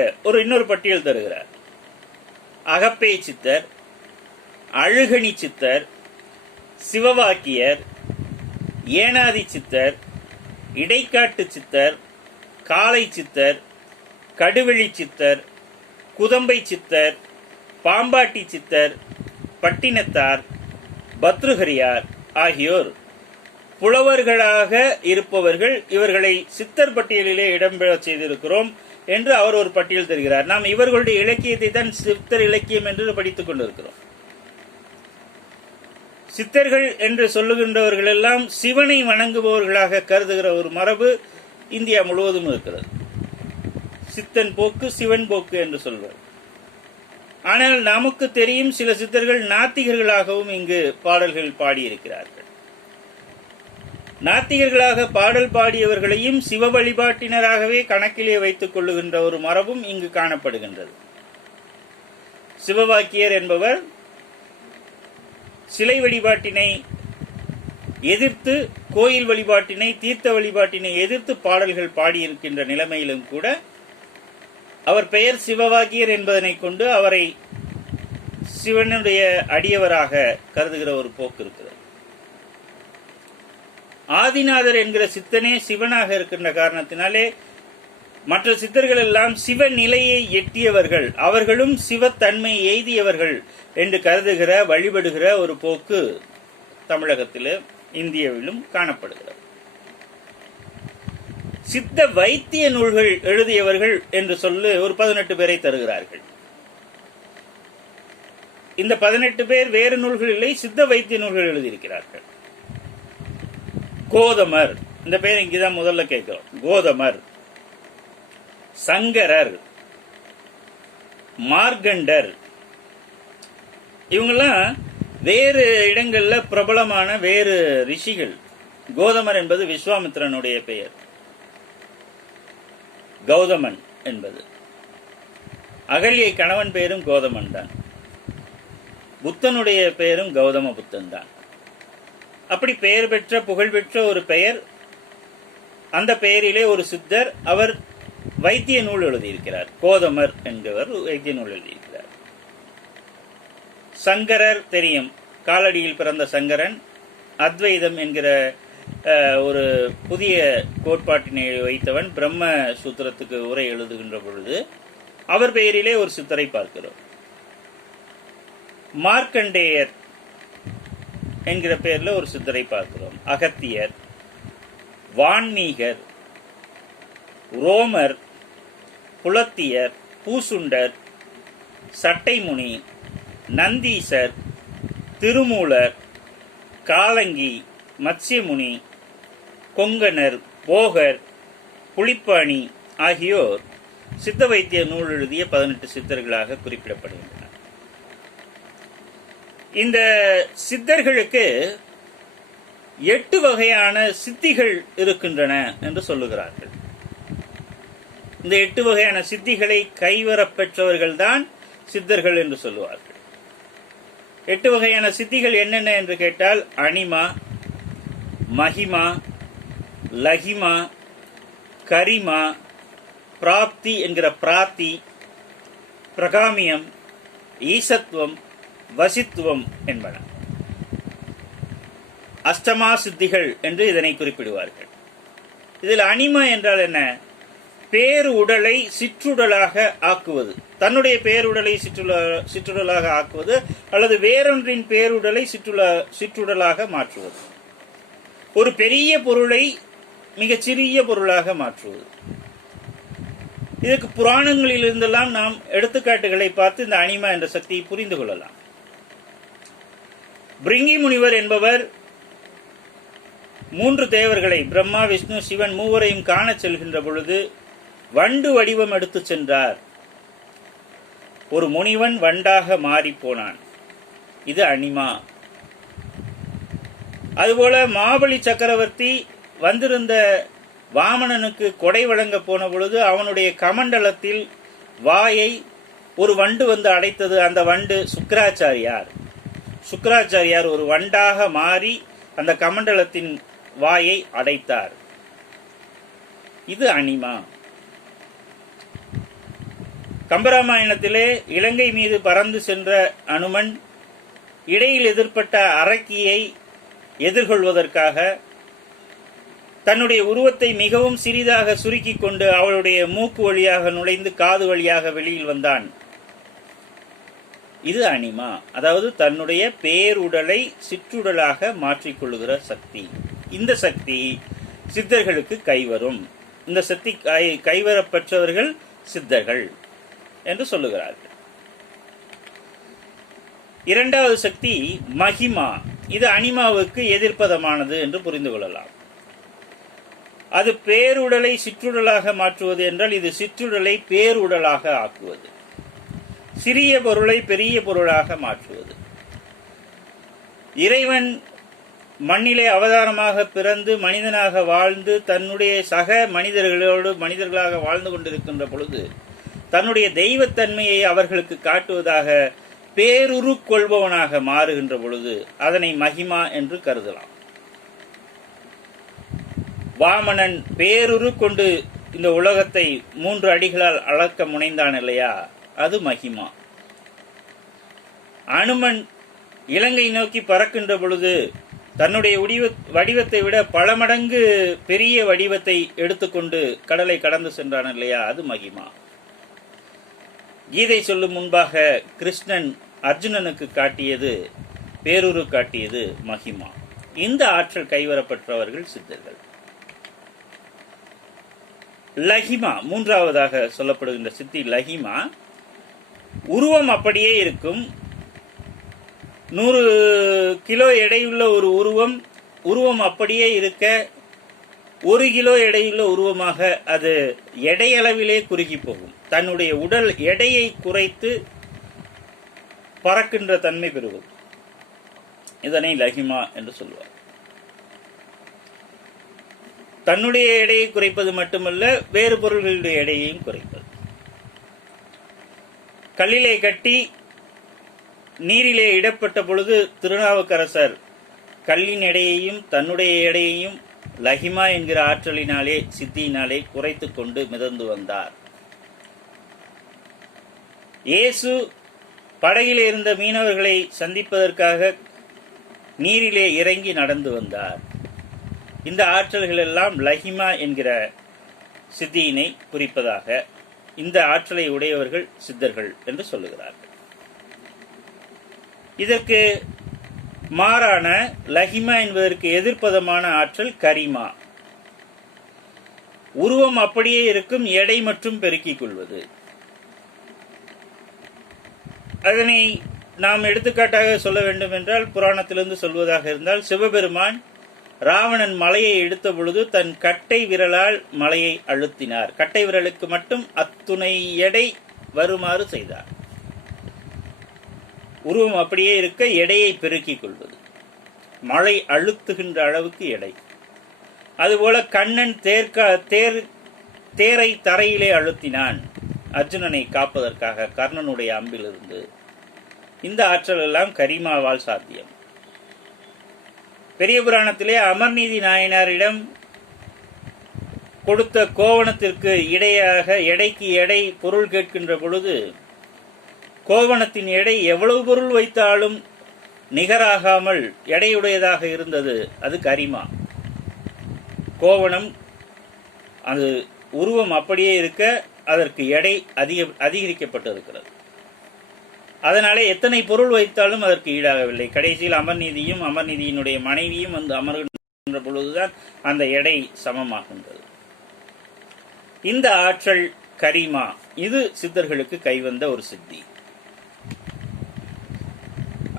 இன்னொரு பட்டியல் தருகிறார். அகப்பே சித்தர், அழுகணி சித்தர், சிவவாக்கியர், ஏனாதி சித்தர், இடைக்காட்டு சித்தர், காளை சித்தர், கடுவெளி சித்தர், குதம்பை சித்தர், பாம்பாட்டி சித்தர், பட்டினத்தார், பத்ருஹரியார் ஆகியோர் புலவர்களாக இருப்பவர்கள். இவர்களை சித்தர் பட்டியலிலே இடம்பெற செய்திருக்கிறோம் என்று அவர் ஒரு பட்டியல் தருகிறார். நாம் இவர்களுடைய இலக்கியத்தை தான் சித்தர் இலக்கியம் என்று படித்துக் கொண்டிருக்கிறோம். சித்தர்கள் என்று சொல்லுகின்றவர்கள் எல்லாம் சிவனை வணங்குபவர்களாக கருதுகிற ஒரு மரபு இந்தியா முழுவதும் இருக்கிறது. சித்தன் போக்கு, சிவன் போக்கு என்று சொல்வர். ஆனால் நமக்கு தெரியும் சில சித்தர்கள் நாத்திகர்களாகவும் இங்கு பாடல்கள் பாடியிருக்கிறார்கள். நாத்திகர்களாக பாடல் பாடியவர்களையும் சிவ வழிபாட்டினராகவே கணக்கிலே வைத்துக் கொள்ளுகின்ற ஒரு மரபும் இங்கு காணப்படுகின்றது. சிவவாக்கியர் என்பவர் சிலை வழிபாட்டினை எதிர்த்து, கோயில் வழிபாட்டினை, தீர்த்த வழிபாட்டினை எதிர்த்து பாடல்கள் பாடியிருக்கின்ற நிலைமையிலும் கூட அவர் பெயர் சிவவாக்கியர் என்பதனை கொண்டு அவரை சிவனுடைய அடியவராக கருதுகிற ஒரு போக்கு இருக்கிறது. ஆதிநாதர் என்கிற சித்தனே சிவனாக இருக்கின்ற காரணத்தினாலே மற்ற சித்தர்கள் எல்லாம் சிவ நிலையை எட்டியவர்கள், அவர்களும் சிவத்தன்மை எய்தியவர்கள் என்று கருதுகிற, வழிபடுகிற ஒரு போக்கு தமிழகத்திலும் இந்தியாவிலும் காணப்படுகிறது. சித்த வைத்திய நூல்கள் எழுதியவர்கள் என்று சொல்லி ஒரு 18 பேரை தருகிறார்கள். இந்த 18 பேர் வேறு நூல்கள் இல்லை, சித்த வைத்திய நூல்கள் எழுதியிருக்கிறார்கள். கோதமர், இந்த பேர் இங்குதான் முதல்ல கேட்கிறோம். கோதமர், சங்கரர், மார்கண்டர், இவங்கெல்லாம் வேறு இடங்கள்ல பிரபலமான வேறு ரிஷிகள். கோதமர் என்பது விஸ்வாமித்திரனுடைய பெயர், கௌதமன் என்பது. அகல்யை கணவன் பெயரும் கோதமன் தான். புத்தனுடைய பெயரும் கௌதம புத்தன் தான். அப்படி பெயர் பெற்ற புகழ்பெற்ற ஒரு பெயர். அந்த பெயரிலே ஒரு சித்தர், அவர் வைத்திய நூல் எழுதியிருக்கிறார். கோதமர் என்கிறவர் வைத்திய நூல் எழுதியிருக்கிறார். சங்கரர் தெரியும், காலடியில் பிறந்த சங்கரன் அத்வைதம் என்கிற ஒரு புதிய கோட்பாட்டினை வைத்தவன். பிரம்ம சூத்திரத்துக்கு உரை எழுதுகின்ற பொழுது அவர் பெயரிலே ஒரு சித்தரை பார்க்கிறோம். மார்க்கண்டேயர் என்கிற பெயரில் ஒரு சித்தரை பார்க்கிறோம். அகத்தியர், வான்மீகர், ரோமர், புலத்தியர், பூசுண்டர், சட்டைமுனி, நந்தீசர், திருமூலர், காலங்கி, மத்ஸ்யமுனி, கொங்கணர், போகர், புலிப்பாணி ஆகியோர் சித்த வைத்திய நூல் எழுதிய 18 சித்தர்களாக குறிப்பிடப்படுகின்றனர். இந்த சித்தர்களுக்கு 8 வகையான சித்திகள் இருக்கின்றன என்று சொல்லுகிறார்கள். இந்த 8 வகையான சித்திகளை கைவரப் பெற்றவர்கள் தான் சித்தர்கள் என்று சொல்லுவார்கள். 8 வகையான சித்திகள் என்னென்ன என்று கேட்டால், அனிமா, மகிமா, லகிமா, கரிமா, பிராப்தி என்கிற பிராத்தி, பிரகாமியம், ஈசத்துவம், வசித்துவம் என்பன அஷ்டமா சித்திகள் என்று இதனை குறிப்பிடுவார்கள். இதில் அனிமா என்றால் என்ன? பேருடலை சிற்றுடலாக ஆக்குவது. தன்னுடைய பேருடலை சிற்றுடலாக ஆக்குவது அல்லது வேறொன்றின் பேருடலை சிற்றுடலாக மாற்றுவது. ஒரு பெரிய பொருளை மிகச் சிறிய பொருளாக மாற்றுவது. இதற்கு புராணங்களில் இருந்தெல்லாம் நாம் எடுத்துக்காட்டுகளை பார்த்து இந்த அனிமா என்ற சக்தியை புரிந்து கொள்ளலாம். பிரிங்கி முனிவர் என்பவர் 3 தேவர்களை, பிரம்மா, விஷ்ணு, சிவன் மூவரையும் காண செல்கின்ற பொழுது வண்டு வடிவம் எடுத்து சென்றார். ஒரு முனிவன் வண்டாக மாறி போனான். இது அனிமா. அதுபோல மாபலி சக்கரவர்த்தி வந்திருந்த வாமனனுக்கு கொடை வழங்க போன பொழுது அவனுடைய கமண்டலத்தில் வாயை ஒரு வண்டு வந்து அடைத்தது. அந்த வண்டு சுக்கராச்சாரியார். சுக்கராச்சாரியார் ஒரு வண்டாக மாறி அந்த கமண்டலத்தின் வாயை அடைத்தார். இது அனிமா. கம்பராமாயணத்திலே இலங்கை மீது பறந்து சென்ற அனுமன் இடையில் எதிர்ப்பட்ட அரக்கியை எதிர்கொள்வதற்காக தன்னுடைய உருவத்தை மிகவும் சிறிதாக சுருக்கிக் கொண்டு அவளுடைய மூக்கு வழியாக நுழைந்து காது வழியாக வெளியில் வந்தான். இது அனிமா. அதாவது தன்னுடைய பேருடலை சிற்றுடலாக மாற்றிக்கொள்ளுகிற சக்தி. இந்த சக்தி சித்தர்களுக்கு கைவரும். இந்த சக்தி கைவரப்பெற்றவர்கள் சித்தர்கள் என்று சொல்லுகிறார்கள். இரண்டாவது சக்தி மகிமா. இது அனிமாவுக்கு எதிர்ப்பதமானது என்று புரிந்து கொள்ளலாம். அது பேருடலை சிற்றுடலாக மாற்றுவது என்றால் இது சிற்றுடலை பேருடலாக ஆக்குவது. சிறிய பொருளை பெரிய பொருளாக மாற்றுவது. இறைவன் மண்ணிலே அவதாரமாக பிறந்து மனிதனாக வாழ்ந்து தன்னுடைய சக மனிதர்களாக வாழ்ந்து கொண்டிருக்கின்ற பொழுது தன்னுடைய தெய்வத்தன்மையை அவர்களுக்கு காட்டுவதாக பேருரு கொள்பவனாக மாறுகின்ற பொழுது அதனை மகிமா என்று கருதலாம். வாமனன் பேருரு கொண்டு இந்த உலகத்தை 3 அடிகளால் அளக்க முனைந்தான் இல்லையா, அது மகிமா. அனுமன் இலங்கை நோக்கி பறக்கின்ற பொழுது தன்னுடைய வடிவத்தை விட பல மடங்கு பெரிய வடிவத்தை எடுத்துக்கொண்டு கடலை கடந்து சென்றான் இல்லையா, அது மகிமா. கீதை சொல்லும் முன்பாக கிருஷ்ணன் அர்ஜுனனுக்கு காட்டியது, பேருரு காட்டியது மகிமா. இந்த ஆற்றல் கைவரப்பட்டவர்கள் சித்தர்கள். லஹிமா, மூன்றாவதாக சொல்லப்படுகின்ற சித்தி லஹிமா. உருவம் அப்படியே இருக்கும். 100 கிலோ எடையுள்ள ஒரு உருவம் அப்படியே இருக்க 1 கிலோ எடையுள்ள உருவமாக அது எடையளவிலே குறுகி போகும். தன்னுடைய உடல் எடையை குறைத்து பறக்கின்ற தன்மை பெறுவது. இதனை லஹிமா என்று சொல்வார். தன்னுடைய எடையை குறைப்பது மட்டுமல்ல, வேறு பொருள்களுடைய எடையையும் குறைப்பது. கல்லிலே கட்டி நீரிலே இடப்பட்ட பொழுது திருநாவுக்கரசர் கல்லின் எடையையும் தன்னுடைய எடையையும் லஹிமா என்கிற ஆற்றலினாலே, சித்தியினாலே குறைத்துக் கொண்டு மிதந்து வந்தார். இயேசு படகிலே இருந்த மீனவர்களை சந்திப்பதற்காக நீரிலே இறங்கி நடந்து வந்தார். இந்த ஆற்றல்கள் எல்லாம் லஹிமா என்கிற சித்தியினை குறிப்பதாக இந்த ஆற்றலை உடையவர்கள் சித்தர்கள் என்று சொல்லுகிறார்கள். இதற்கு மாறான லஹிமா என்பதற்கு எதிர்ப்பதமான ஆற்றல் கரிமா. உருவம் அப்படியே இருக்கும், எடை மற்றும் பெருக்கிக் கொள்வது. அதனை நாம் எடுத்துக்காட்டாக சொல்ல வேண்டும் என்றால், புராணத்திலிருந்து சொல்வதாக இருந்தால், சிவபெருமான் ராவணன் மலையை எடுத்த பொழுது தன் கட்டை விரலால் மலையை அழுத்தினார். கட்டை விரலுக்கு மட்டும் அத்துணை எடை வருமாறு செய்தார். உருவம் அப்படியே இருக்க எடையை பெருக்கிக் கொள்வது, மலை அழுத்துகின்ற அளவுக்கு எடை. அதுபோல கண்ணன் தேரை தரையிலே அழுத்தினான் அர்ஜுனனை காப்பதற்காக கர்ணனுடைய அம்பிலிருந்து. இந்த ஆற்றல் எல்லாம் கரிமாவால் சாத்தியம். பெரிய புராணத்திலே அமர்நீதி நாயனாரிடம் கொடுத்த கோவணத்திற்கு இடையாக எடைக்கு எடை பொருள் கேட்கின்ற பொழுது, கோவணத்தின் எடை எவ்வளவு பொருள் வைத்தாலும் நிகராகாமல் எடையுடையதாக இருந்தது. அது கரிமா. கோவணம் அது உருவம் அப்படியே இருக்க அதற்கு எடை அதிகரிக்கப்பட்டிருக்கிறது. அதனாலே எத்தனை பொருள் வைத்தாலும் அதற்கு ஈடாகவில்லை. கடைசியில் அமர்நீதியும் அமர்நீதியினுடைய மனைவியும் வந்து அமர்கின்ற பொழுதுதான் அந்த எடை சமமாகின்றது. இந்த ஆற்றல் கரிமா. இது சித்தர்களுக்கு கைவந்த ஒரு சித்தி.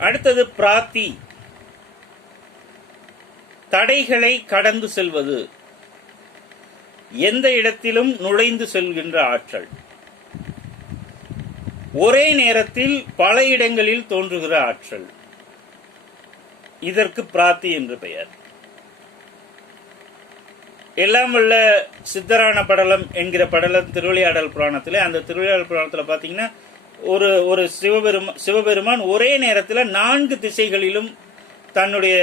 அடுத்தது பிராத்தி. தடைகளை கடந்து செல்வது, எந்த இடத்திலும் நுழைந்து செல்கின்ற ஆற்றல். ஒரே நேரத்தில் பல இடங்களில் தோன்றுகிற ஆற்றல். இதற்கு பிராத்தி என்று பெயர். எல்லாம் வல்ல சித்தரான படலம் என்கிற படலம் திருவிளையாடல் புராணத்தில், அந்த திருவிளையாடல் புராணத்தில் பார்த்தீங்கன்னா ஒரு சிவபெருமான் ஒரே நேரத்தில் 4 திசைகளிலும் தன்னுடைய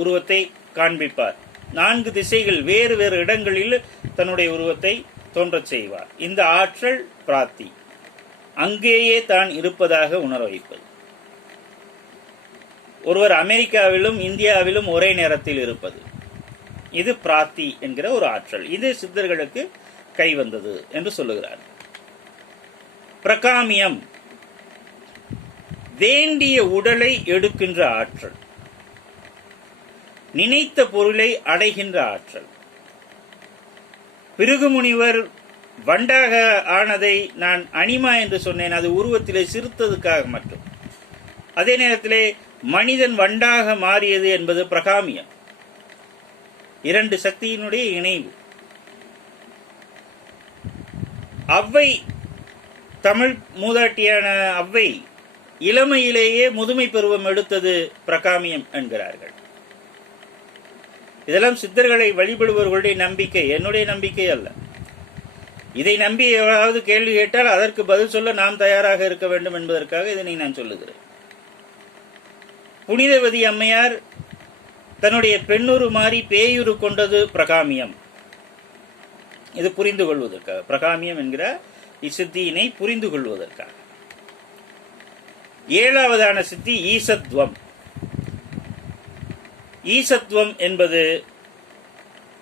உருவத்தை காண்பிப்பார். 4 திசைகள் வேறு வேறு இடங்களில் தன்னுடைய உருவத்தை தோன்றச் செய்வார். இந்த ஆற்றல் பிராத்தி. அங்கேயே தான் இருப்பதாக உணர வைப்பது. ஒருவர் அமெரிக்காவிலும் இந்தியாவிலும் ஒரே நேரத்தில் இருப்பது, இது பிராத்தி என்கிற ஒரு ஆற்றல். இது சித்தர்களுக்கு கைவந்தது என்று சொல்லுகிறார். பிரகாமியம், வேண்டிய உடலை எடுக்கின்ற ஆற்றல், நினைத்த பொருளை அடைகின்ற ஆற்றல். பிருகுமுனிவர் வண்டாக ஆனதை நான் அனிமா என்று சொன்னேன், அது உருவத்திலே சிறுத்ததுக்காக மட்டும். அதே நேரத்திலே மனிதன் வண்டாக மாறியது என்பது பிரகாமியம். 2 சக்தியினுடைய இணைவு. அவ்வை, தமிழ் மூதாட்டியான அவ்வை இளமையிலேயே முதுமை பருவம் எடுத்தது பிரகாமியம் என்கிறார்கள். இதெல்லாம் சித்தர்களை வழிபடுபவர்களுடைய நம்பிக்கை, என்னுடைய நம்பிக்கை அல்ல. இதை நம்பி எவராவது கேள்வி கேட்டால் அதற்கு பதில் சொல்ல நாம் தயாராக இருக்க வேண்டும் என்பதற்காக இதனை நான் சொல்லுகிறேன். புனிதவதி அம்மையார் தன்னுடைய பெண்ணுரு மாறி பேயுரு கொண்டது பிரகாமியம். இது புரிந்து கொள்வதற்காக, பிரகாமியம் என்கிற இச்சித்தியினை புரிந்து கொள்வதற்காக. 7வதான சித்தி ஈசத்வம். ஈசத்வம் என்பது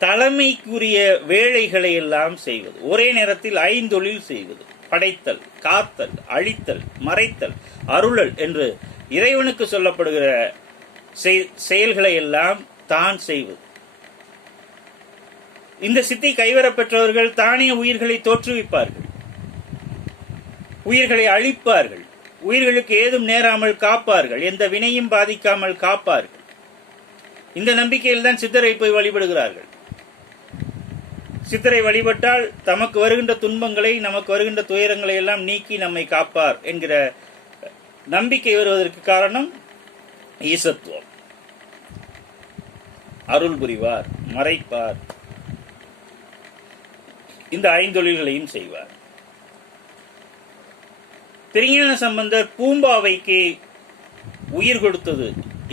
தலைமைக்குரிய வேலைகளை எல்லாம் செய்வது, ஒரே நேரத்தில் 5 தொழில் செய்வது. படைத்தல், காத்தல், அழித்தல், மறைத்தல், அருளல் என்று இறைவனுக்கு சொல்லப்படுகிற செயல்களை எல்லாம் தான் செய்வது. இந்த சித்தி கைவரப்பெற்றவர்கள் தானே உயிர்களை தோற்றுவிப்பார்கள், உயிர்களை அழிப்பார்கள், உயிர்களுக்கு ஏதும் நேராமல் காப்பார்கள், எந்த வினையும் பாதிக்காமல் காப்பார்கள். இந்த நம்பிக்கையில் தான் சித்தரை போய் வழிபடுகிறார்கள். சித்தரை வழிபட்டால் தமக்கு வருகின்ற துன்பங்களை, நமக்கு வருகின்ற துயரங்களை எல்லாம் நீக்கி நம்மை காப்பார் என்கிற நம்பிக்கை வருவதற்கு காரணம் ஈசத்துவம். அருள் புரிவார், மறைப்பார், இந்த ஐந்தொழில்களையும் செய்வார். திருஞான சம்பந்தர் பூம்பாவைக்கு உயிர் கொடுத்தது,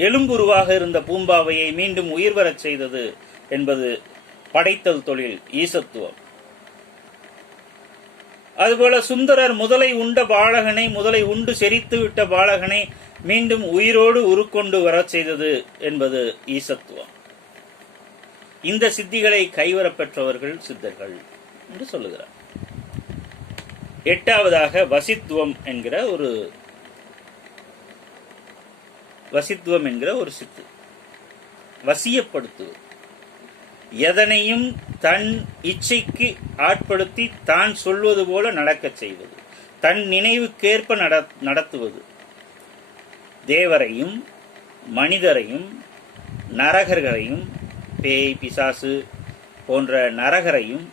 எலும்புருவாக இருந்த பூம்பாவையை மீண்டும் உயிர் வரச் செய்தது என்பது படைத்தல் தொழில், ஈசத்துவம். அதுபோல சுந்தரர் முதலை உண்ட பாலகனை, முதலை உண்டு செரித்து விட்ட பாலகனை மீண்டும் உயிரோடு உருக்கொண்டு வரச் செய்தது என்பது ஈசத்துவம். இந்த சித்திகளை கைவரப் பெற்றவர்கள் சித்தர்கள் என்று சொல்லுகிறார். எட்டாவதாக வசித்துவம் என்கிற ஒரு சித்து. வசியப்படுத்துவது, எதனையும் தன் இச்சைக்கு ஆட்படுத்தி தான் சொல்வது போல நடக்கச் செய்வது, தன் நினைவுக்கேற்ப நடத்துவது. தேவரையும் மனிதரையும் நரகர்களையும், பேய் பிசாசு போன்ற நரகரையும்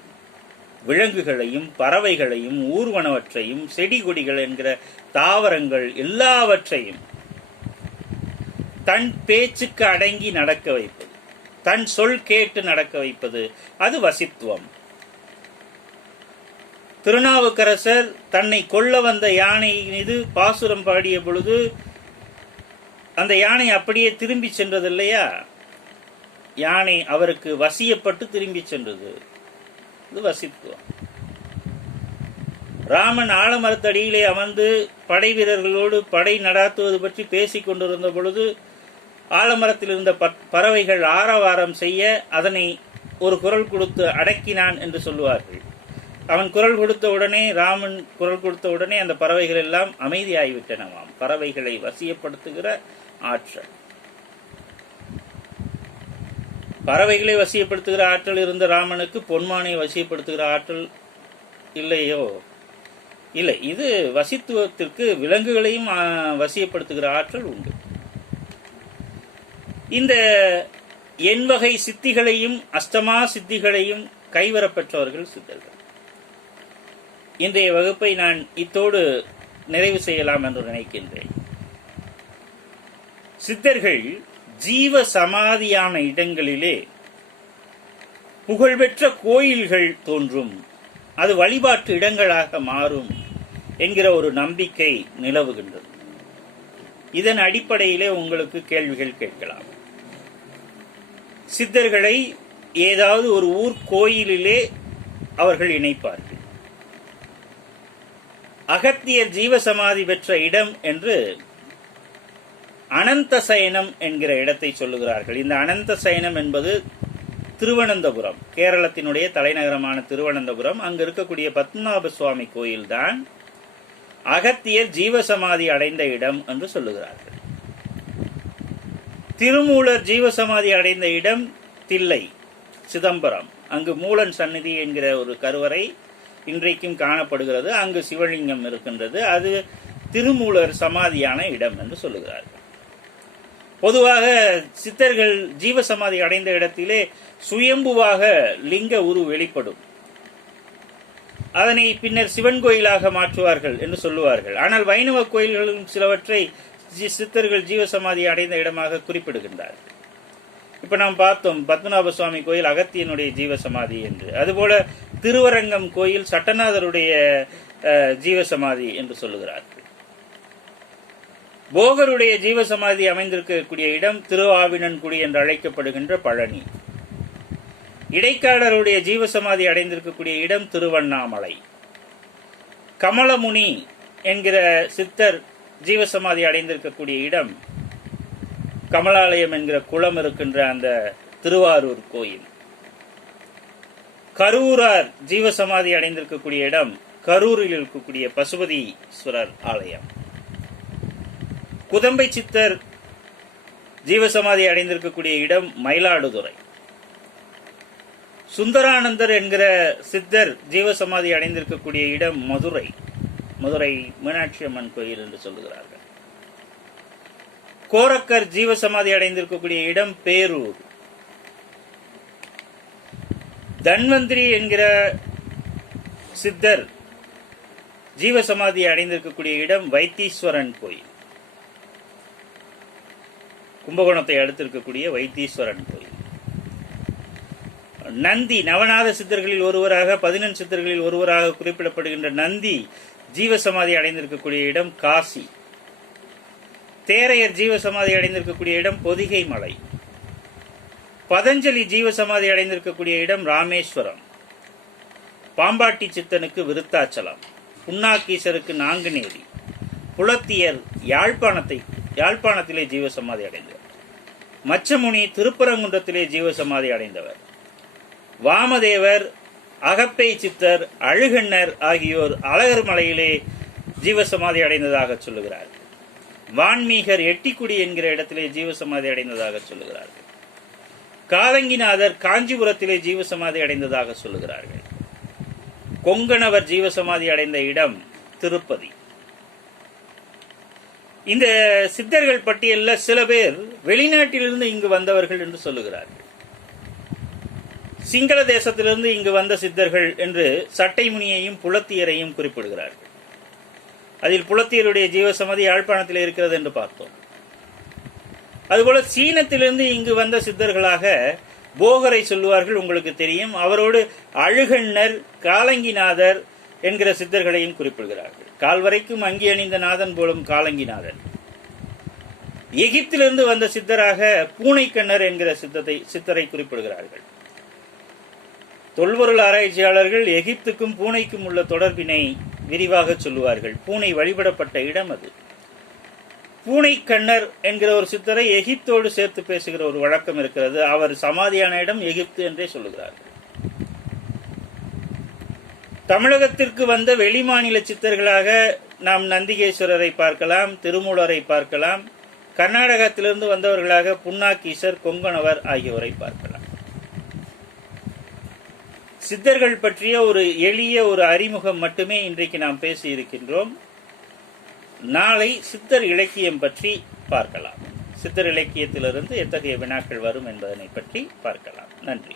விலங்குகளையும் பறவைகளையும் ஊர்வனவற்றையும் செடி கொடிகள் என்கிற தாவரங்கள் எல்லாவற்றையும் தன் பேச்சுக்கு அடங்கி நடக்க வைப்பது, தன் சொல் கேட்டு நடக்க வைப்பது, அது வசித்துவம். திருநாவுக்கரசர் தன்னை கொல்ல வந்த யானை மீது பாசுரம் பாடிய பொழுது அந்த யானை அப்படியே திரும்பி சென்றது இல்லையா? யானை அவருக்கு வசியப்பட்டு திரும்பி சென்றது. இது வசித்துவம். ராமன் ஆலமரத்தடியிலே அமர்ந்து படை வீரர்களோடு படை நடாத்துவது பற்றி பேசிக் கொண்டிருந்த பொழுது ஆலமரத்தில் இருந்த பறவைகள் ஆரவாரம் செய்ய அதனை ஒரு குரல் கொடுத்து அடக்கினான் என்று சொல்லுவார்கள். அவன் குரல் கொடுத்த உடனே, ராமன் குரல் கொடுத்த உடனே அந்த பறவைகள் எல்லாம் அமைதியாகிவிட்டனவாம். பறவைகளை வசியப்படுத்துகிற ஆற்றல், பறவைகளை வசியப்படுத்துகிற ஆற்றல் இருந்த ராமனுக்கு பொன்மானை வசியப்படுத்துகிற ஆற்றல் இல்லையோ? இல்லை. இது வசித்துவத்திற்கு விலங்குகளையும் வசியப்படுத்துகிற ஆற்றல் உண்டு. இந்த எண்வகை சித்திகளையும் அஷ்டமா சித்திகளையும் கைவரப்பெற்றவர்கள் சித்தர்கள். இன்றைய வகுப்பை நான் இத்தோடு நிறைவு செய்யலாம் என்று நினைக்கின்றேன். சித்தர்கள் ஜீவ சமாதியான இடங்களிலே புகழ்பெற்ற கோயில்கள் தோன்றும், அது வழிபாட்டு இடங்களாக மாறும் என்கிற ஒரு நம்பிக்கை நிலவுகின்றது. இதன் அடிப்படையிலே உங்களுக்கு கேள்விகள் கேட்கலாம். சித்தர்களை ஏதாவது ஒரு ஊர் கோயிலிலே அவர்கள் இணைப்பார்கள். அகத்தியர் ஜீவசமாதி பெற்ற இடம் என்று அனந்த சயனம் என்கிற இடத்தை சொல்லுகிறார்கள். இந்த அனந்த சயனம் என்பது திருவனந்தபுரம், கேரளத்தினுடைய தலைநகரமான திருவனந்தபுரம். அங்கு இருக்கக்கூடிய பத்மநாப சுவாமி கோயில்தான் அகத்தியர் ஜீவசமாதி அடைந்த இடம் என்று சொல்லுகிறார்கள். திருமூலர் ஜீவசமாதி அடைந்த இடம் தில்லை, சிதம்பரம். அங்கு மூலன் சந்நிதி என்கிற ஒரு கருவறை இன்றைக்கும் காணப்படுகிறது. அங்கு சிவலிங்கம் இருக்கின்றது. அது திருமூலர் சமாதியான இடம் என்று சொல்லுகிறார்கள். பொதுவாக சித்தர்கள் ஜீவசமாதி அடைந்த இடத்திலே சுயம்புவாக லிங்க உரு வெளிப்படும். அதனை பின்னர் சிவன் கோயிலாக மாற்றுவார்கள் என்று சொல்லுவார்கள். ஆனால் வைணவ கோயில்களும் சிலவற்றை சித்தர்கள் ஜீவசமாதி அடைந்த இடமாக குறிப்பிடுகின்றார்கள். இப்ப நாம் பார்த்தோம் பத்மநாப சுவாமி கோயில் அகத்தியனுடைய ஜீவசமாதி என்று. அதுபோல திருவரங்கம் கோயில் சட்டநாதருடைய ஜீவசமாதி என்று சொல்லுகிறார்கள். போகருடைய ஜீவசமாதி அமைந்திருக்கக்கூடிய இடம் திருஆவினன்குடி என்று அழைக்கப்படுகின்ற பழனி. இடைக்காலருடைய ஜீவசமாதி அடைந்திருக்கக்கூடிய இடம் திருவண்ணாமலை. கமலமுனி என்கிற சித்தர் ஜீவசமாதி அடைந்திருக்கக்கூடிய இடம் கமலாலயம் என்கிற குளம் இருக்கின்ற அந்த திருவாரூர் கோயில். கரூரார் ஜீவசமாதி அடைந்திருக்கக்கூடிய இடம் கரூரில் இருக்கக்கூடிய பசுபதீஸ்வரர் ஆலயம். குதம்பை சித்தர் ஜீவசமாதி அடைந்திருக்கக்கூடிய இடம் மயிலாடுதுறை. சுந்தரானந்தர் என்கிற சித்தர் ஜீவசமாதி அடைந்திருக்கக்கூடிய இடம் மதுரை. மதுரை மீனாட்சி அம்மன் கோயில் என்று சொல்லுகிறார்கள். கோரக்கர் ஜீவசமாதி அடைந்திருக்கக்கூடிய இடம் பேரூர். தன்வந்திரி என்கிற சித்தர் ஜீவசமாதி அடைந்திருக்கக்கூடிய இடம் வைத்தீஸ்வரன் கோயில். கும்பகோணத்தை அடுத்து இருக்கக்கூடிய வைத்தீஸ்வரன் கோயில். நந்தி நவநாத சித்தர்களில் ஒருவராக 11 சித்தர்களில் ஒருவராக குறிப்பிடப்படுகின்ற நந்தி ஜீவசமாதி அடைந்திருக்கக்கூடிய இடம் காசி. தேரையர் ஜீவசமாதி அடைந்திருக்கக்கூடிய இடம் பொதிகை மலை. பதஞ்சலி ஜீவசமாதி அடைந்திருக்கக்கூடிய இடம் ராமேஸ்வரம். பாம்பாட்டி சித்தனுக்கு விருத்தாச்சலம், புன்னாக்கீசருக்கு நாங்குநேரி, புலத்தியர் யாழ்ப்பாணத்திலே ஜீவசமாதி அடைந்தவர், மச்சமுனி திருப்பரங்குன்றத்திலே ஜீவசமாதி அடைந்தவர், வாமதேவர், அகப்பை சித்தர், அழுகண்ணர் ஆகியோர் அழகர் மலையிலே ஜீவசமாதி அடைந்ததாக சொல்லுகிறார்கள். வான்மீகர் எட்டிக்குடி என்கிற இடத்திலே ஜீவசமாதி அடைந்ததாக சொல்லுகிறார்கள். காலங்கிநாதர் காஞ்சிபுரத்திலே ஜீவசமாதி அடைந்ததாக சொல்லுகிறார்கள். கொங்கணவர் ஜீவசமாதி அடைந்த இடம் திருப்பதி. இந்த சித்தர்கள் பட்டியலில் சில பேர் வெளிநாட்டிலிருந்து இங்கு வந்தவர்கள் என்று சொல்லுகிறார்கள். சிங்கள தேசத்திலிருந்து இங்கு வந்த சித்தர்கள் என்று சட்டைமுனியையும் புலத்தியரையும் குறிப்பிடுகிறார்கள். அதில் புலத்தியருடைய ஜீவசமாதி யாழ்ப்பாணத்தில் இருக்கிறது என்று பார்த்தோம். அதுபோல சீனத்திலிருந்து இங்கு வந்த சித்தர்களாக போகரை சொல்லுவார்கள், உங்களுக்கு தெரியும். அவரோடு அழுகண்ணர், காலங்கிநாதர் என்கிற சித்தர்களையும் குறிப்பிடுகிறார்கள். கால்வரைக்கும் அங்கி அணிந்த நாதன் போலும் காலங்கிநாதன். எகிப்திலிருந்து வந்த சித்தராக பூனைக்கண்ணர் என்கிற சித்தரை குறிப்பிடுகிறார்கள். தொல்பொருள் ஆராய்ச்சியாளர்கள் எகிப்துக்கும் பூனைக்கும் உள்ள தொடர்பினை விரிவாக சொல்லுவார்கள். பூனை வழிபடப்பட்ட இடம் அது. பூனைக்கண்ணர் என்கிற ஒரு சித்தரை எகிப்தோடு சேர்த்து பேசுகிற ஒரு வழக்கம் இருக்கிறது. அவர் சமாதியான இடம் எகிப்து என்றே சொல்லுகிறார்கள். தமிழகத்திற்கு வந்த வெளிமாநில சித்தர்களாக நாம் நந்திகேஸ்வரரை பார்க்கலாம், திருமூலரை பார்க்கலாம். கர்நாடகத்திலிருந்து வந்தவர்களாக புன்னாக்கீசர், கொங்கணவர் ஆகியோரை பார்க்கலாம். சித்தர்கள் பற்றிய ஒரு எளிய ஒரு அறிமுகம் மட்டுமே இன்றைக்கு நாம் பேசி இருக்கின்றோம். நாளை சித்தர் இலக்கியம் பற்றி பார்க்கலாம். சித்தர் இலக்கியத்திலிருந்து எத்தகைய வினாக்கள் வரும் என்பதனை பற்றி பார்க்கலாம். நன்றி.